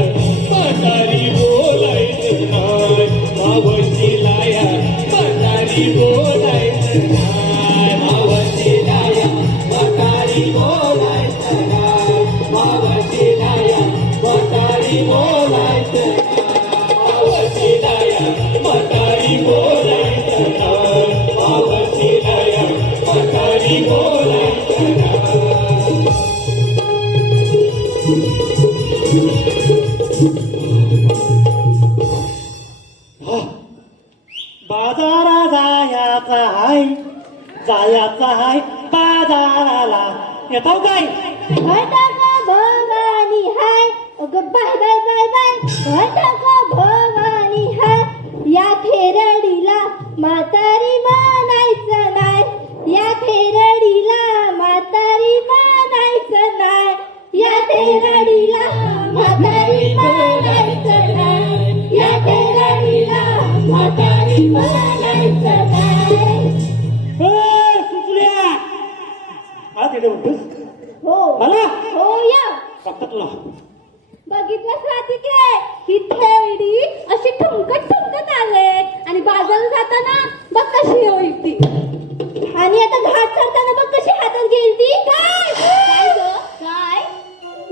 म्हातारी बोलायचं नाही मावशिलाया म्हातारी बोलायचं नाही मावशिलाया म्हातारी बोलायचं नाही मावशिलाया म्हातारी बोलायचं नाही मावशिलाया म्हातारी बोलायचं नाही मावशिलाया म्हातारी बोलायचं नाही. बाजारा जायाचा हाय जायाचा हाय बाजाराला येतो काय घटका भवानी हाय अगं बाय बाय बाय बाय घटका भवानी हाय या थेरडीला म्हातारी बनायचं नाही या थेरडीला म्हातारी बनायचं नाही या थेरडीला म्हातारी बनायचं नाही या थेरडीला म्हातारी बनायचं नाही. सुचल्या आज येते म्हणतोस हो मला हो या बघता तुला बघितलंच राधिके ही थेरडी अशी ठुमकत ठुमकत आले आणि बाजारात जाताना बघ कशी होईल ती आणि आता घाट चढताना बघ कशी हातात घेईल ती काय काय ग काय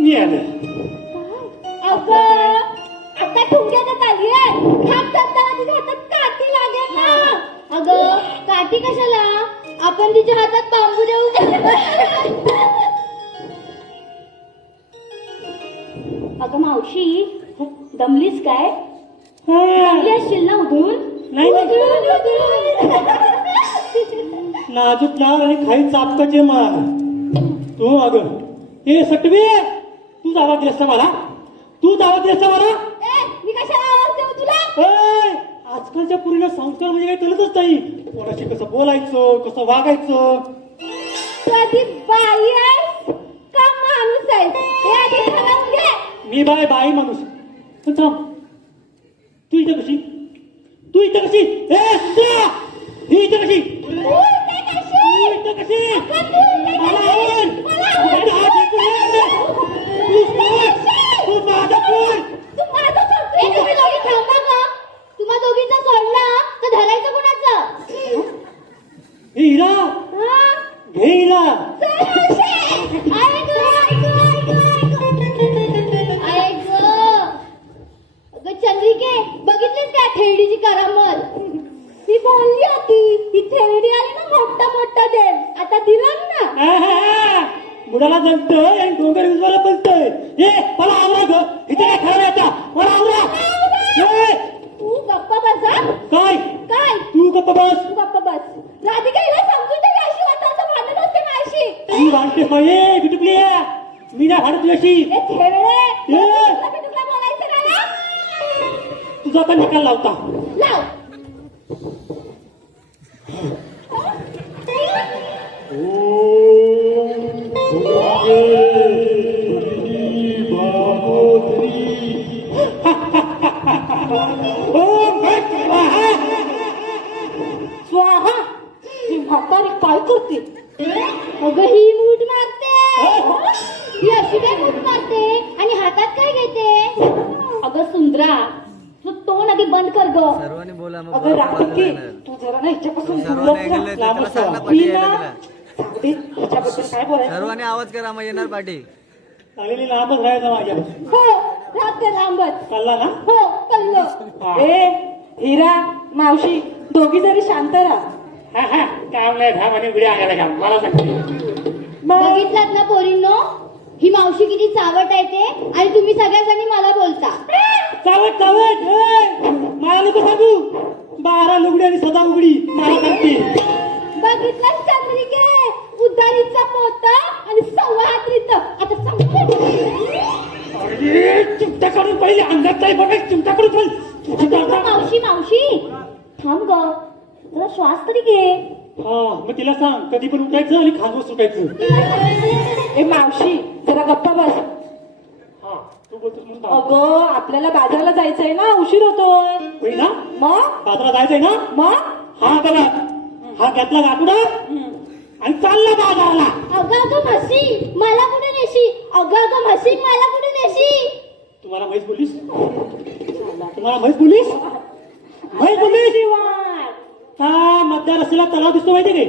मी आले अगं आता ठुमक्यात आली आहे घाट चढताना तिच्या हातात काठी लागेल ना अगं काठी कशाला आपण तिच्या हातात बांबू देऊ अगं मावशी दमलीस काय दमली असशील ना उधळून नाही, नाही. उधळून. नाजूक लाल आणि खाई चापकाचे मान तू अगं हे सटवे तू जावा दिसता मला तू जावा दिसता मला ए, मी कशाला आवाज देऊ तुला ए, आज आजकालच्या पुरीला संस्कार म्हणजे काही कळतच नाही. कोणाशी कसं बोलायचं, कसं वागायचं. तू आधी बाई आहेस का माणूस आहेस हे आधी ठरवून घे. मी बाई माणूस. पण थांब, तू इथं कशी? तू इथं कशी? ए सुद्धा, ही इथं कशी? तू इथे कशी? तू इथं कशी? अगं, तू इथे मला कशी? आवड. मला आवड. माझा हात इकडे. तू सोड. तू माझा फोन. तू माझं सोडतोय. तुम्ही दोघी थांबा गं. तुम्हा दोघींचा सोडला तर धरायचं कुणाचं? हे हिरा, हा? घे हिरा. चंद्रिके बघितलीस का थेरडीची करामत? ती बोलली होती ती थेरडी आली ना मोठा देव आता दिला ना. मुलाला जमतोय आणि डोंगर विजवायला बोलतोय. ये मला आवरा ग, इथे काय खरं आता मला आवरा. तू गप्पा बस हा? काय काय तू गप्प बस. तू गप्पा बस. राधिका हिला समजून दे अशी वाटायचं भांडत असते माझी. तू भांडते माये बिटुकली. मी नाही भांडत तुझ्याशी. ए थेरडे ए. तुला बोलायचं का ना? तुझा का निकाल लावता. लाव. स्वाहा. ही म्हातारी काय करते? अगं ही मूठ मारते. ही अशी काय मूठ मारते आणि हातात काय घेते? अगं सुंदरा तू तोंड आधी बंद कर ग. सर्वांनी बोला मग अगं राधिके तू जरा ना हिच्यापासून दूरच सर्वांनी राहा. त्याला सांग ना ही पाठी ना यायला सांगू दे हिच्याबद्दल काय बोलायचं. सर्वांनी आवाज करा मग येणार पाठी. चालेली लांबच राहायचा माझ्या. हो राहते लांबच. चालला ना. हो कळलं. ए हिरा मावशी दोघी जरी शांत राहा. काम नाही घाम आणि उड्या आणायला घाम मला सांगते. बघितलात ना पोरींनो ही मावशी किती चावट आहे ते आणि तुम्ही सगळ्याजणी मला बोलता. चावट मला नको सांगू. 12 लुगडी आणि सदा उघडी मला सांगते. बघितलं चंद्रिके उदारीचा पोता आणि सव्वाहात्रीचं आता समजलं. चिमट्याकडून पहिले अंगात काय बघाय. चिमट्याकडून मावशी थांब ग जरा श्वास तरी घे. हा मग तिला सांग कधी पण उठायचं आणि खांदवर सुटायचं. ए मावशी जरा गप्पा बस. हा तू बोलतोस म्हणून सांग. अगं आपल्याला बाजाराला जायचंय ना उशीर होतोय. होई ना. मग बाजारात जायचंय ना. मग हा बघा हा घेतला गाठुडा आणि चालला बाजाराला. अगं म्हशी मला कुठे नेशी? अगं म्हशी मला कुठे नेशी? तुम्हाला म्हैस बोलीस. तुम्हाला म्हैस बोलीस. म्हैस बोलीस. हा मधल्या रस्त्याला तलाव दिसतो माहिती काय?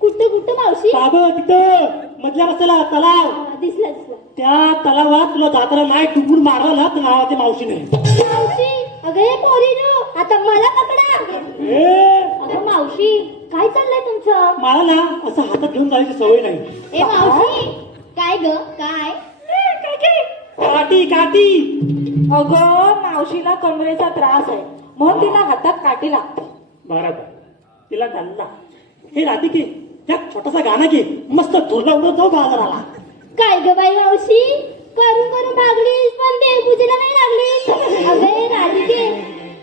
कुठं मावशी? का ग तिथं मधल्या रस्त्याला तलाव. दिसलं त्या तलावात तुला जाताना नाही डुबून मारला ना तर नावाचे मावशी नाही. मावशी अगं हे पोरीनो आता मला पकडा. अगं मावशी काय चाललंय तुमचं? मला ना असं हातात घेऊन जायची सवय नाही. ए मावशी काय ग काय? काठी. अगं मावशीला कमरेचा त्रास आहे म्हणून तिला हातात काठी लागते. बरोबर तिला घालला. हे राधिके त्या छोटासा गाणं घे मस्त धुरला उडत जाऊ बाजाराला. काय ग बाई मावशी करून भागलीस पण देवपूजेला नाही लागली. अगं राधिके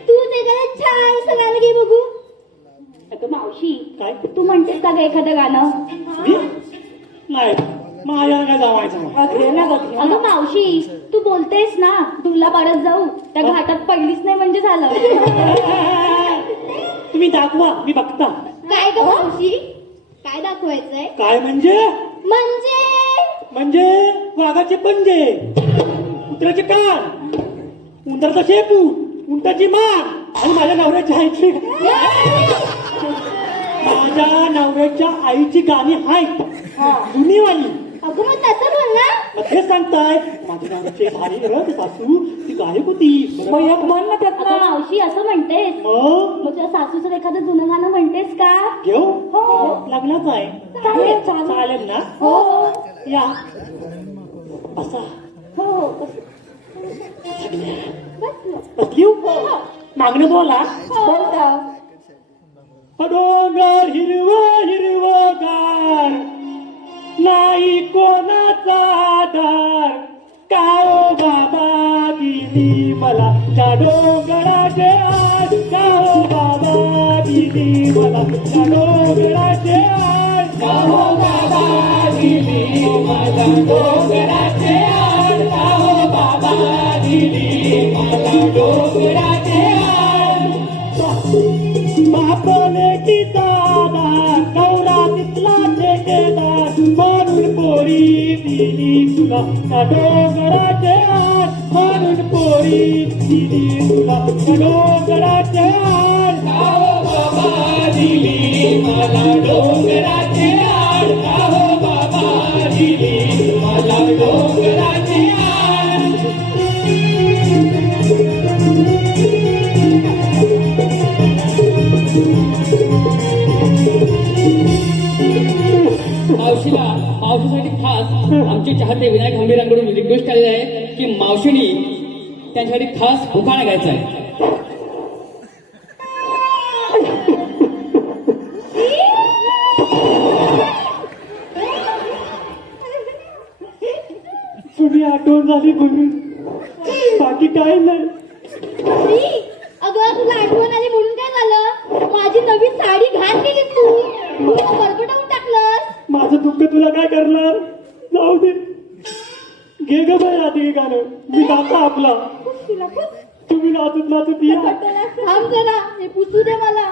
तू ते छान सगळ्याला घे बघू. अगं मावशी काय तू म्हणतेस का ग एखादं गाणं? नाही माझ्याला काय जमायचं. अगं मावशी तू बोलतेस ना तुला पाडत जाऊ त्या घाटात पडलीच नाही म्हणजे झालं. तुम्ही दाखवा मी बघता. काय ग मावशी काय दाखवायचंय? काय म्हणजे म्हणजे वाघाचे पंजे, कुत्र्याचे कान, उंदराचा शेपू, उंटाची मान आणि माझ्या नवऱ्याच्या आईची गाणी आहेत जुनीवाली. अगं मग तसं बोल ना. मग तेच सांगताय माझ्या नवऱ्याची भारी रथ सासू ती गायक होती. मग एक म्हण ना अगं त्यात. मावशी असं म्हणतेस मग तुझ्या सासूचं एखादं जुनं गाणं म्हणतेस का? घेऊ हो. लग्नाच आहे. चालेल ना. हो या बसा. हो बसली मागणं बोला. बोलता डोंगर हिरवा गार नाही कोणाचा आधार. काळो बाबा दिली मला त्या डोंगराचे आज. काळो बाबा दिली मला या डोंगराचे आड काहो बाबा दिली मला डोंगराचे आड काहो बाबा दिली मला डोंगराचे आड बापले की दादा कवरा तिथला ठेकेदार म्हणून पोरी दिली तुला या डोंगराचे आड म्हणून पोरी दिली तुला या डोंगराचे आड काहो बाबा दिली मला डोंगराचे आड काहो बाबा दिली मला डोंगराचे आड मावशीसाठी खास आमचे चाहते विनायक हंबीरांकडून रिक्वेस्ट आलेली आहे की मावशीनी त्यांच्यासाठी खास उखाणा घ्यायचा आहे. तुझी आठवण झाली म्हणून बाकी काय नाही. अगं तुला आठवण आली म्हणून काय झालं? माझी नवी साडी घाण केलीस तू. तुला बरबटावून टाकलंस. माझं दुःख तुला काय करणार? जाऊ दे, घे ग बाई आधी हे गाणं. मी नाचा आपला, तुम्ही नाचत नाचत या. थांब जरा, हे पुसू दे मला.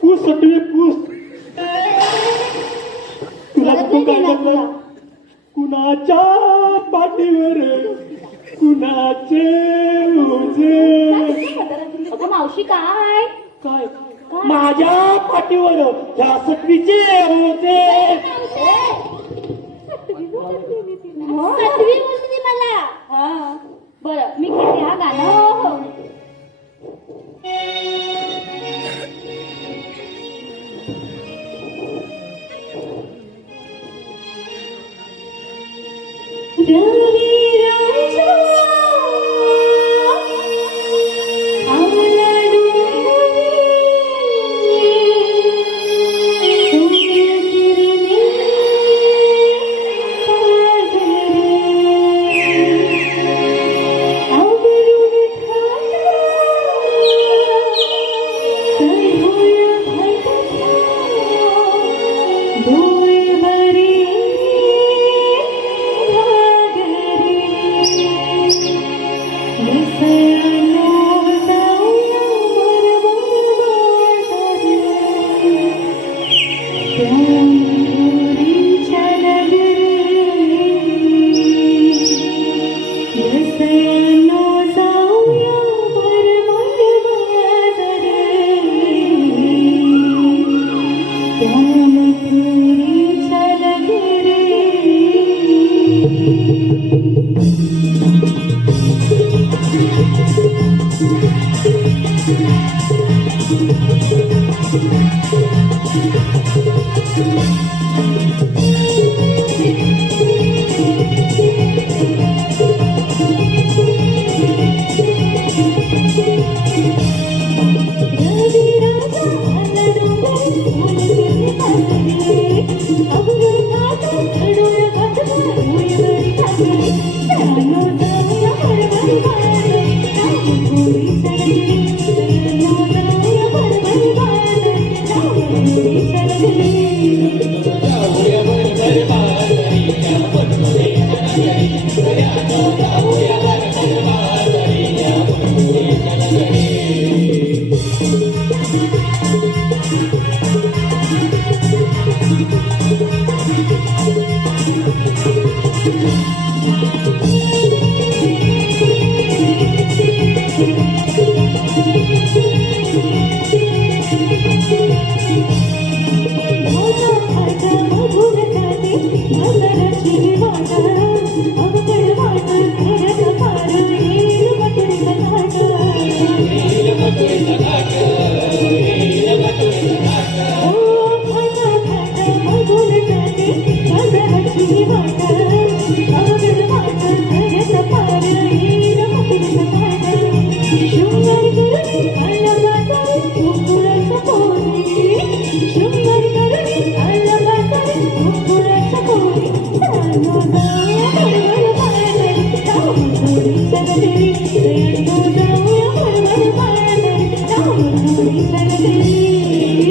पूस सगळे पूस. तुला परत तू नाही काय देणार करणार? तुला. कुणाच्या पाठीवर कुणाचे ओझे. अगं मावशी काय? काय माझ्या पाठीवर ह्या सटवीचे ओझे. सटवी पुसली मला. हा बरं, मी घेते हा गाणं. हो हो. Thank you.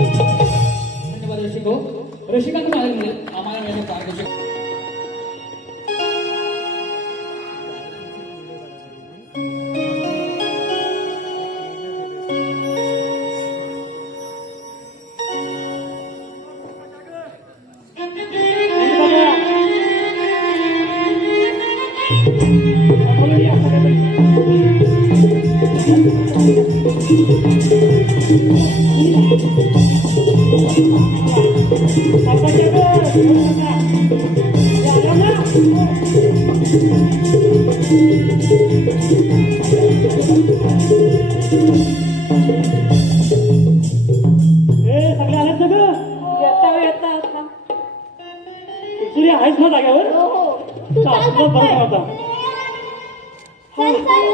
धन्यवाद रसिको. रसिकांना आम्हाला मिळाले पारितोषिक. आहेस ना जाग्यावर हो हो तू चाल चालतो बरं पटकन. नव्हता चल चल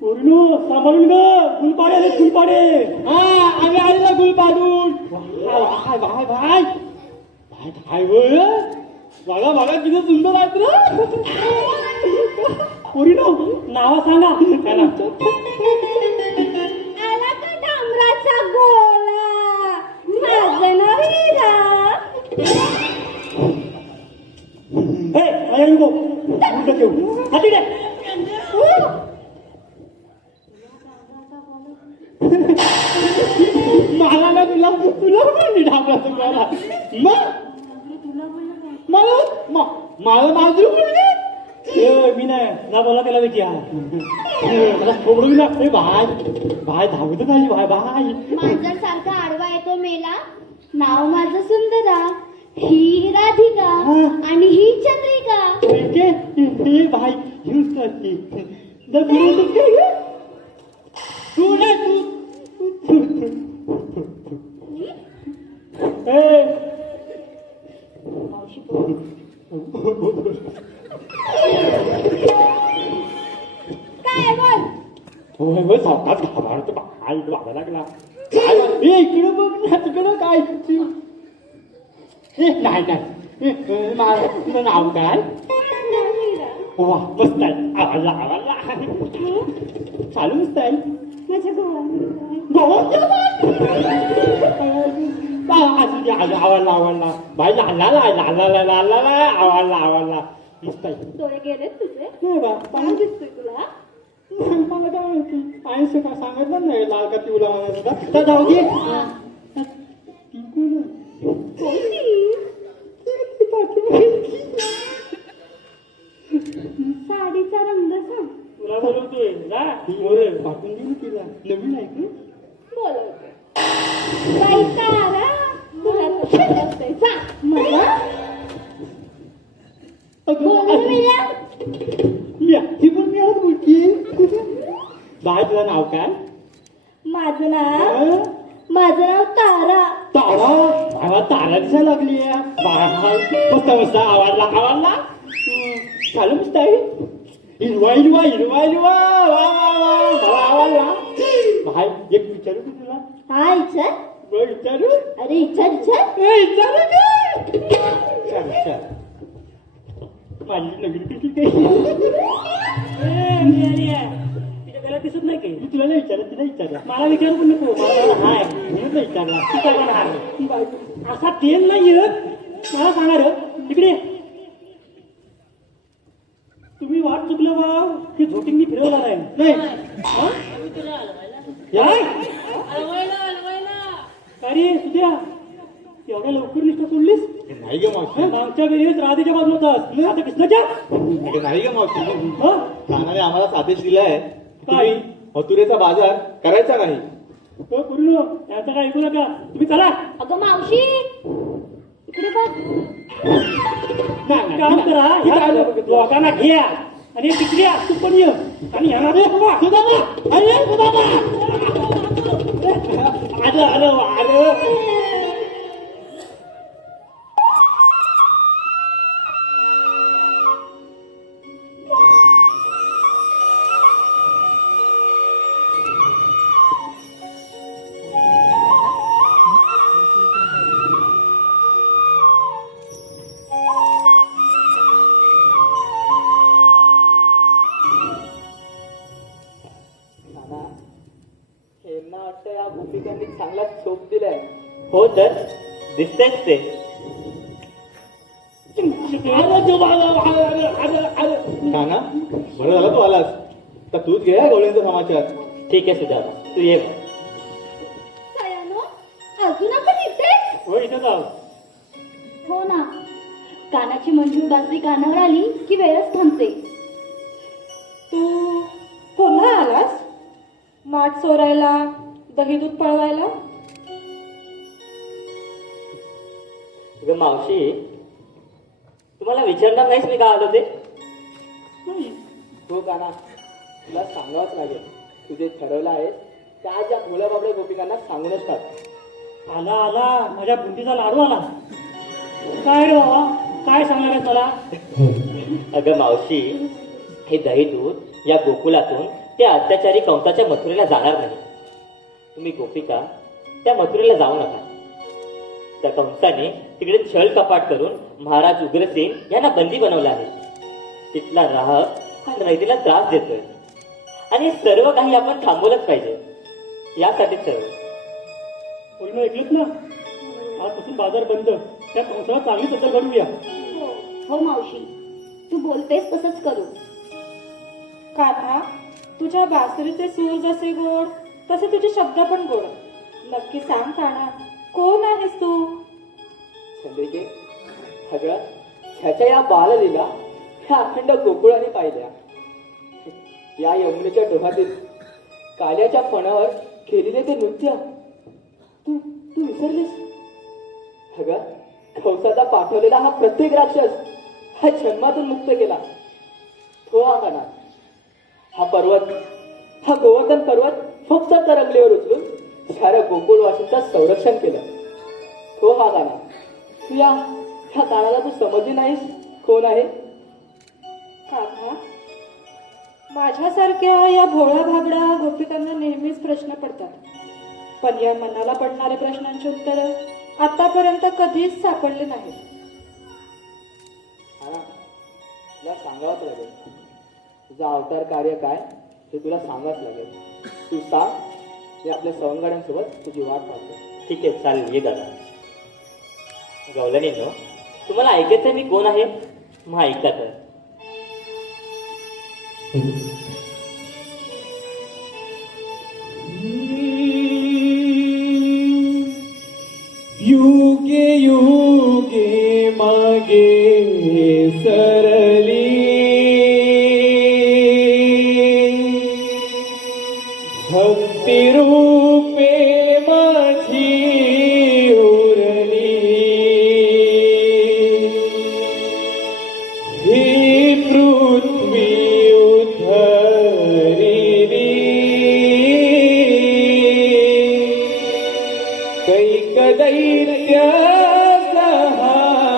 पूर्ण सांभाळून ग गुलपाडे आले गुलपाडे हा आम्ही आले ना गुलपाडून भाय भाय भाय भाय भाय होय बघा बघा किती सुंदर आहेत ना पूर्ण नाव सांगा काय नाव आला का डांबराचा गोला माझं नाव हिरा. हे माझ्या युगो कुठं ठेवू हाती दे मला ना तुला तुला कोणी ढाबला मला मला मला माझं बोलले मी नाही ना बोला त्याला विचार मला सोडून लागते भाय भाय धावत नाही भाय भाय मांजर सारखा आडवा येतो मेला. नाव माझं सुंदरा, ही राधिका आणि ही चंद्रिका. हे भाई यूज करते तू नाही काय बोल होय होय सावकाश घाबरतो बाय वागा लागला इकडं बघ ना तिकडं काय नाही नाही तुझं नाव काय वा मस्त आहे आवाजला आवाजला चालू मस्त आहे माझ्या गोवा आवडला आवडला भाई लाला लाला लाला लाला आवडला आवडला मस्त आहे डोळे गेलेत तुझे. नाही बा काय दिसतोय तुला? मला काय माहिती आईचं का सांगितलं नाही लाल का पिवला मला तर जाऊ दे साडीचा रंग सांग. तुला बोलवतोय जा मोरे पाठवून दिली तिला नवीन आहे का बोलवते बाई तारा तुला कसं असतंय सांग मला. बोलून मिळा. ही पण मी आज बोलती बाय तुझं नाव काय माझं नाव तारा. तारा भावा तारा दिसायला लागली बाय मस्त मस्त आवडला आवडला चालू मस्त आहे हिरवा हिरवा हिरवा हिरवा वा वा वा मला आवडला भाई एक विचारू का तुला हा इच्छा. बरं विचारू अरे इच्छा इच्छा. विचारू का माझी नवीन कशी तिच्या त्याला दिसत नाही काही तुला नाही विचारलं तिला विचारला मला विचारू पण नको मला हाय म्हणून नाही विचारला तू काय हाय असा तेल नाही येत मला सांगा रे इकडे तुम्ही वाट चुकलं बा की झोटिंगनी फिरवला नाही अरे सुद्या एवढ्या लवकर निष्ठा सोडलीस नाही गे मावशी मागच्या वेळेस राधेच्या बाजूला होतास आता कृष्णाच्या नाही गे मावशी हं? कानाने आम्हाला आदेश दिलाय काय? मथुरेचा बाजार करायचा नाही. तो पूर्ण त्याचं काय ऐकू नका, तुम्ही चला. अगं मावशी इकडे बघ. काम करा, ह्या लोकांना घ्या आणि तिकडे तू पण ये आणि ह्याला आलं आलं आलं. नाना, हेमना वाटतं या गोपिकांनी चांगला चोप दिलाय. हो तर दिसतेच ते. नाना, बरं झालं तू आलास. तर तूच घे गवळ्यांचा समाचार. ठीक आहे सुधामा, तू ये मग. सयानो अजून आपण इथेच? हो इथं जाऊ. हो ना, कानाची मंजूर बासरी कानावर आली की वेळच थांबते. तू पुन्हा आलास माठ चोरायला, दही दूध पळवायला? ग मावशी, तुम्हाला विचारणार नाहीस मी का आलो ते? हो काना, तुला सांगावंच लागेल. तुझे ठरवलं आहे त्या ज्या भोळ्या बाबड्या गोपिकांना सांगूनच टाक. आला आला माझ्या बुंदीचा लाडू आला. काय रे बाबा, काय सांगणार आहेस मला? अगं मावशी, हे दही दूध या गोकुलातून त्या अत्याचारी कंसाच्या मथुरेला जाणार नाही. तुम्ही गोपिका त्या मथुरेला जाऊ नका. त्या कंसाने तिकडे छळ कपाट करून महाराज उग्रसेन यांना बंदी बनवलं आहे. तिथला राहक हा रयतेला त्रास देतोय आणि सर्व काही आपण थांबवलंच पाहिजे. यासाठीच सर्व. बोलणं ऐकलंच ना, आजपासून बाजार बंद. त्या कंसाला चांगली सत्ता घडवूया. हो मावशी, तू बोलतेस तसंच करू. कान्हा, तुझ्या बासरीचे सूर जसे गोड तसे तुझे शब्द पण गोड. नक्की सांग कान्हा, कोण आहेस तू? चंद्रिके, सगळं ह्याच्या या बाललीला ह्या अखंड गोकुळाने पाहिल्या. या यमुनेच्या डोहातील काल्याच्या फणावर केलेले ते नृत्य तू तू विसरलीस? अगं, कंसाचा पाठवलेला हा प्रत्येक राक्षस हा जन्मातून मुक्त केला. तो हा काना, हा पर्वत, हा गोवर्धन पर्वत फक्त तरंगलीवर उचलून साऱ्या गोकुळवासींचं संरक्षण केलं. तो हा काना. तू ह्या कानाला तू समजली नाहीस कोण आहे? कान्हा, माझ्यासारख्या या भोळ्या भाबड्या गोपिकांना नेहमीच प्रश्न पडतात, पण या मनाला पडणाऱ्या प्रश्नांची उत्तर आतापर्यंत कधीच सापडले नाहीत. हा, तुला सांगावंच लागेल. तुझं अवतार कार्य काय हे तुला सांगावंच लागेल. तू सांग, मी आपल्या सवंगड्यांसोबत तुझी वाट पाहतो. ठीक आहे, चालेल, ये दादा. गवलनीनो, तुम्हाला ऐकायचं मी कोण आहे? मग ऐका तर. युगे युगे मागे सरली भक्ती रूपे माझी उरली. ही पृथ्वी उद्धरिली कैक दैत्य सहारिली.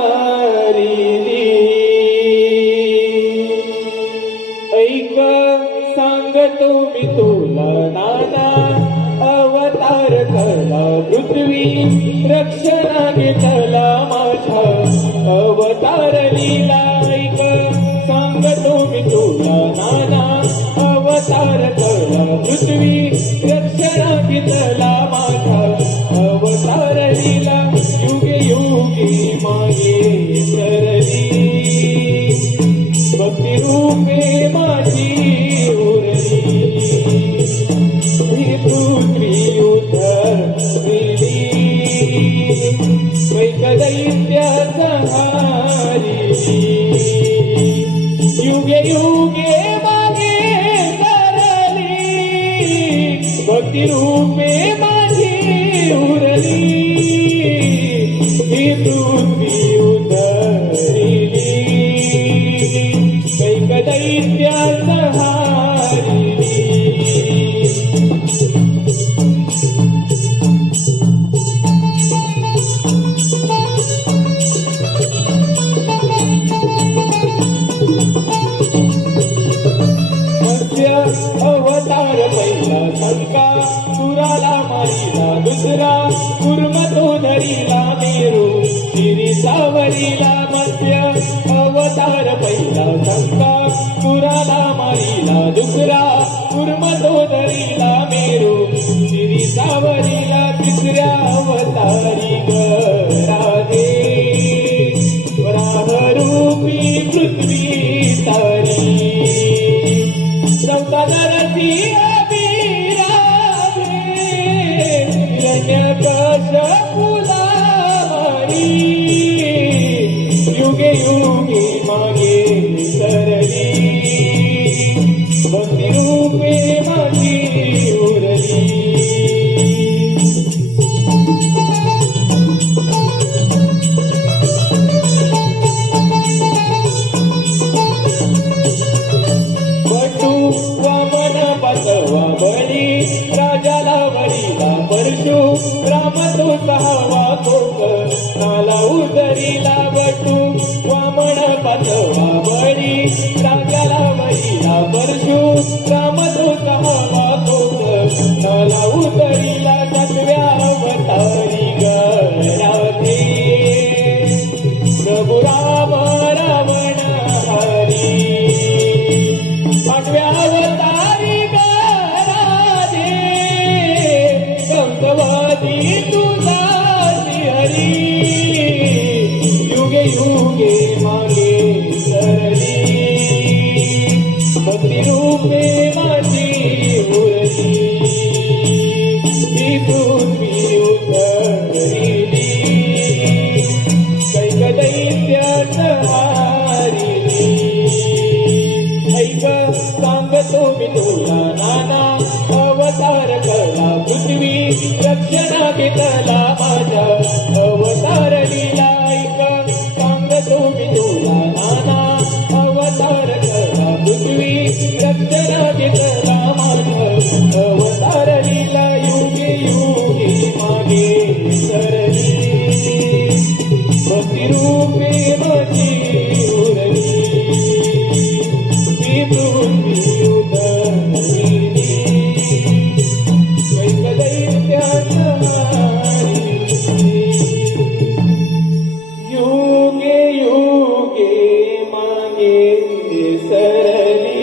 ऐक सांगतो मी तुला नाना, अवतार कला पृथ्वी रक्षणा घेतला माझ्या अवतार लीला. ऐक सांगतो मी तुला नाना, अवतार कला पृथ्वी रक्षणा घेतला माझ्या अवतार लीला. युगे युगे मागे सरली भक्ती रूपे माझी उरली. ही पृथ्वी उद्धरली कैक दैत्य सहारिली. युगे युगे मागे सरली रूपे माझी उरली ही पृथ्वी उधळली कैक दैत्यास हारिली अवतार पहिला शंका सुराला मारिला दुसरा कुर्म तो धरिला मेरू शिरी सावरीला मत्स्य अवतार पहिला शंका सुराला मारिला दुसरा कुर्म तो धरिला मेरू शिरी सावरीला तिसऱ्या अवतारी राधे वराहरूपी पृथ्वी तारी चौथादरती अभिरावे हिरण्यकश फुलावरी युगे युगे मागे सरली भक्ती रूपे माझी उरली वामन बसवा बळी राजाला वरीला परशु राम तो सहावा कोक नाला उदरीला बटू वामन बसवा बळी राजाला वरीला परशु राम तो सहावा कोक नाला उदरीला सातव्या अवतारी राधे प्रभु राम रावण हरी आठव्या अवतारी राधे कंकवादी तुझा हरी युगे युगे मागे सरली भक्ती रूपे माझी उरली ही पृथ्वी उतरली कैक दैत्यास हारिली ऐक सांगतो मी तुला नाना अवतार कला पृथ्वी रक्षणा घेतला माझ्या अवतार लीला ऐक सांगतो मी तुला नाना अवतार कला पृथ्वी रक्षणा घेतला माझ्या अवतार लीला युगे युगे मागे सरली भक्ती रूपे माझी उरली पृथ्वी उदरली कैक दैत्यास हारिली युगे युगे मागे सरली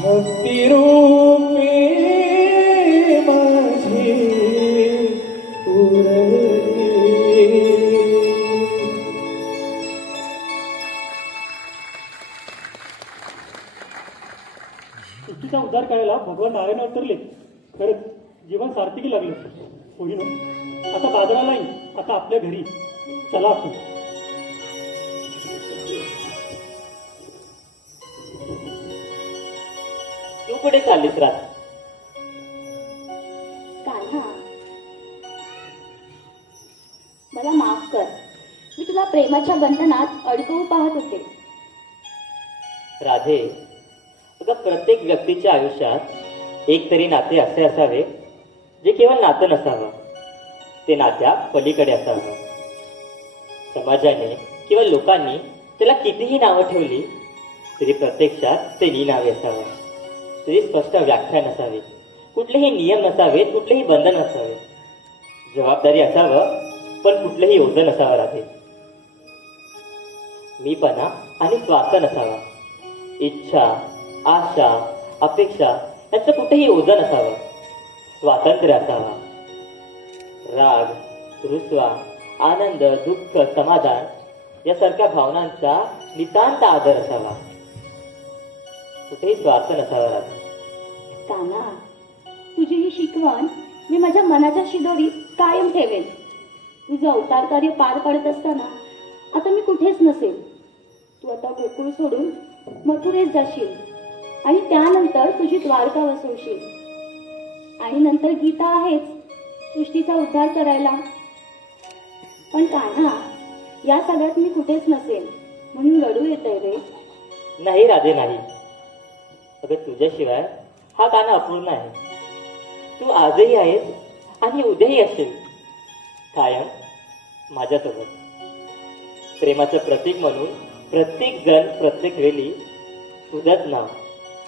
भक्ती रूपे माझी उरली सृष्टीचा उद्धार करायला भगवान नारायण अवतरले. खरंच जीवन सार्थकी लागलं. होईनो आता बाजाराला येईन, आता आपल्या घरी चला आपण. तू कुठे चाललीस रात? कान्हा, मला माफ कर. मी तुला प्रेमाच्या बंधनात अडकवू पाहत होते. राधे, अगं प्रत्येक व्यक्तीच्या आयुष्यात एक तरी नाते असे असावे जे केवळ नातं नसावं, ते नात्या पलीकडे असावं. समाजाने किंवा लोकांनी त्याला कितीही नावं ठेवली तरी प्रत्यक्षात ते निनावे असावं. तरी स्पष्ट व्याख्या नसावी, कुठलेही नियम नसावेत, कुठलेही बंधन नसावे. जबाबदारी असावं पण कुठलेही ओझं नसावं. राधे, मीपणा आणि स्वार्थ नसावा. इच्छा, आशा, अपेक्षा याचं कुठेही ओझं नसावं. स्वातंत्र्य असावा. राग, रुसवा, आनंद, दुःख, समाधान यासारख्या भावनांचा नितांत आदर असावा. कुठेही स्वार्थ नसावा. राधा, कान्हा, तुझी ही शिकवण मी माझ्या मनाच्या शिदोरीत कायम ठेवेन. तुझं अवतार कार्य पार पाडत असताना आता मी कुठेच नसेल. तू आता गोकुळ सोडून मथुरेत जाशील. आणि त्यानंतर तुझी द्वारका वसवशील. आणि नंतर गीता आहेच सृष्टीचा उद्धार करायला. पण कान्हा, या सगळ्यात मी कुठेच नसेल म्हणून रडू येतंय रे. नाही राधे नाही. अगं तुझ्याशिवाय हा गाणं अपूर्ण आहे. तू आजही आहेस आणि उद्याही असेल कायम माझ्यासोबत. प्रेमाचं प्रतीक म्हणून प्रत्येक जण प्रत्येक वेळी तुझंच नाव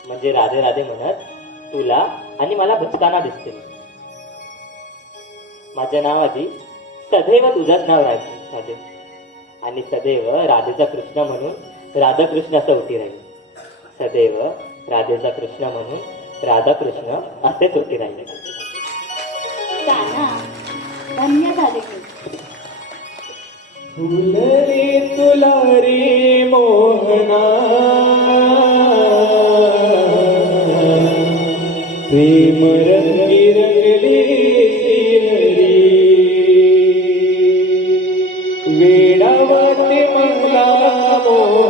म्हणजे राधे राधे म्हणत तुला आणि मला बचताना दिसते. माझ्या नावाआधी सदैव तुझंच नाव राधे आणि सदैव राधेचा कृष्ण म्हणून राधाकृष्ण असं उठी राहील. सदैव राधेचा कृष्ण म्हणून राधाकृष्ण असेच उठी राहिले. कान्हा, धन्य झाले मी. फुलले तुला रे मोहना प्रेम रंगी रंगले वेडावते मला मोह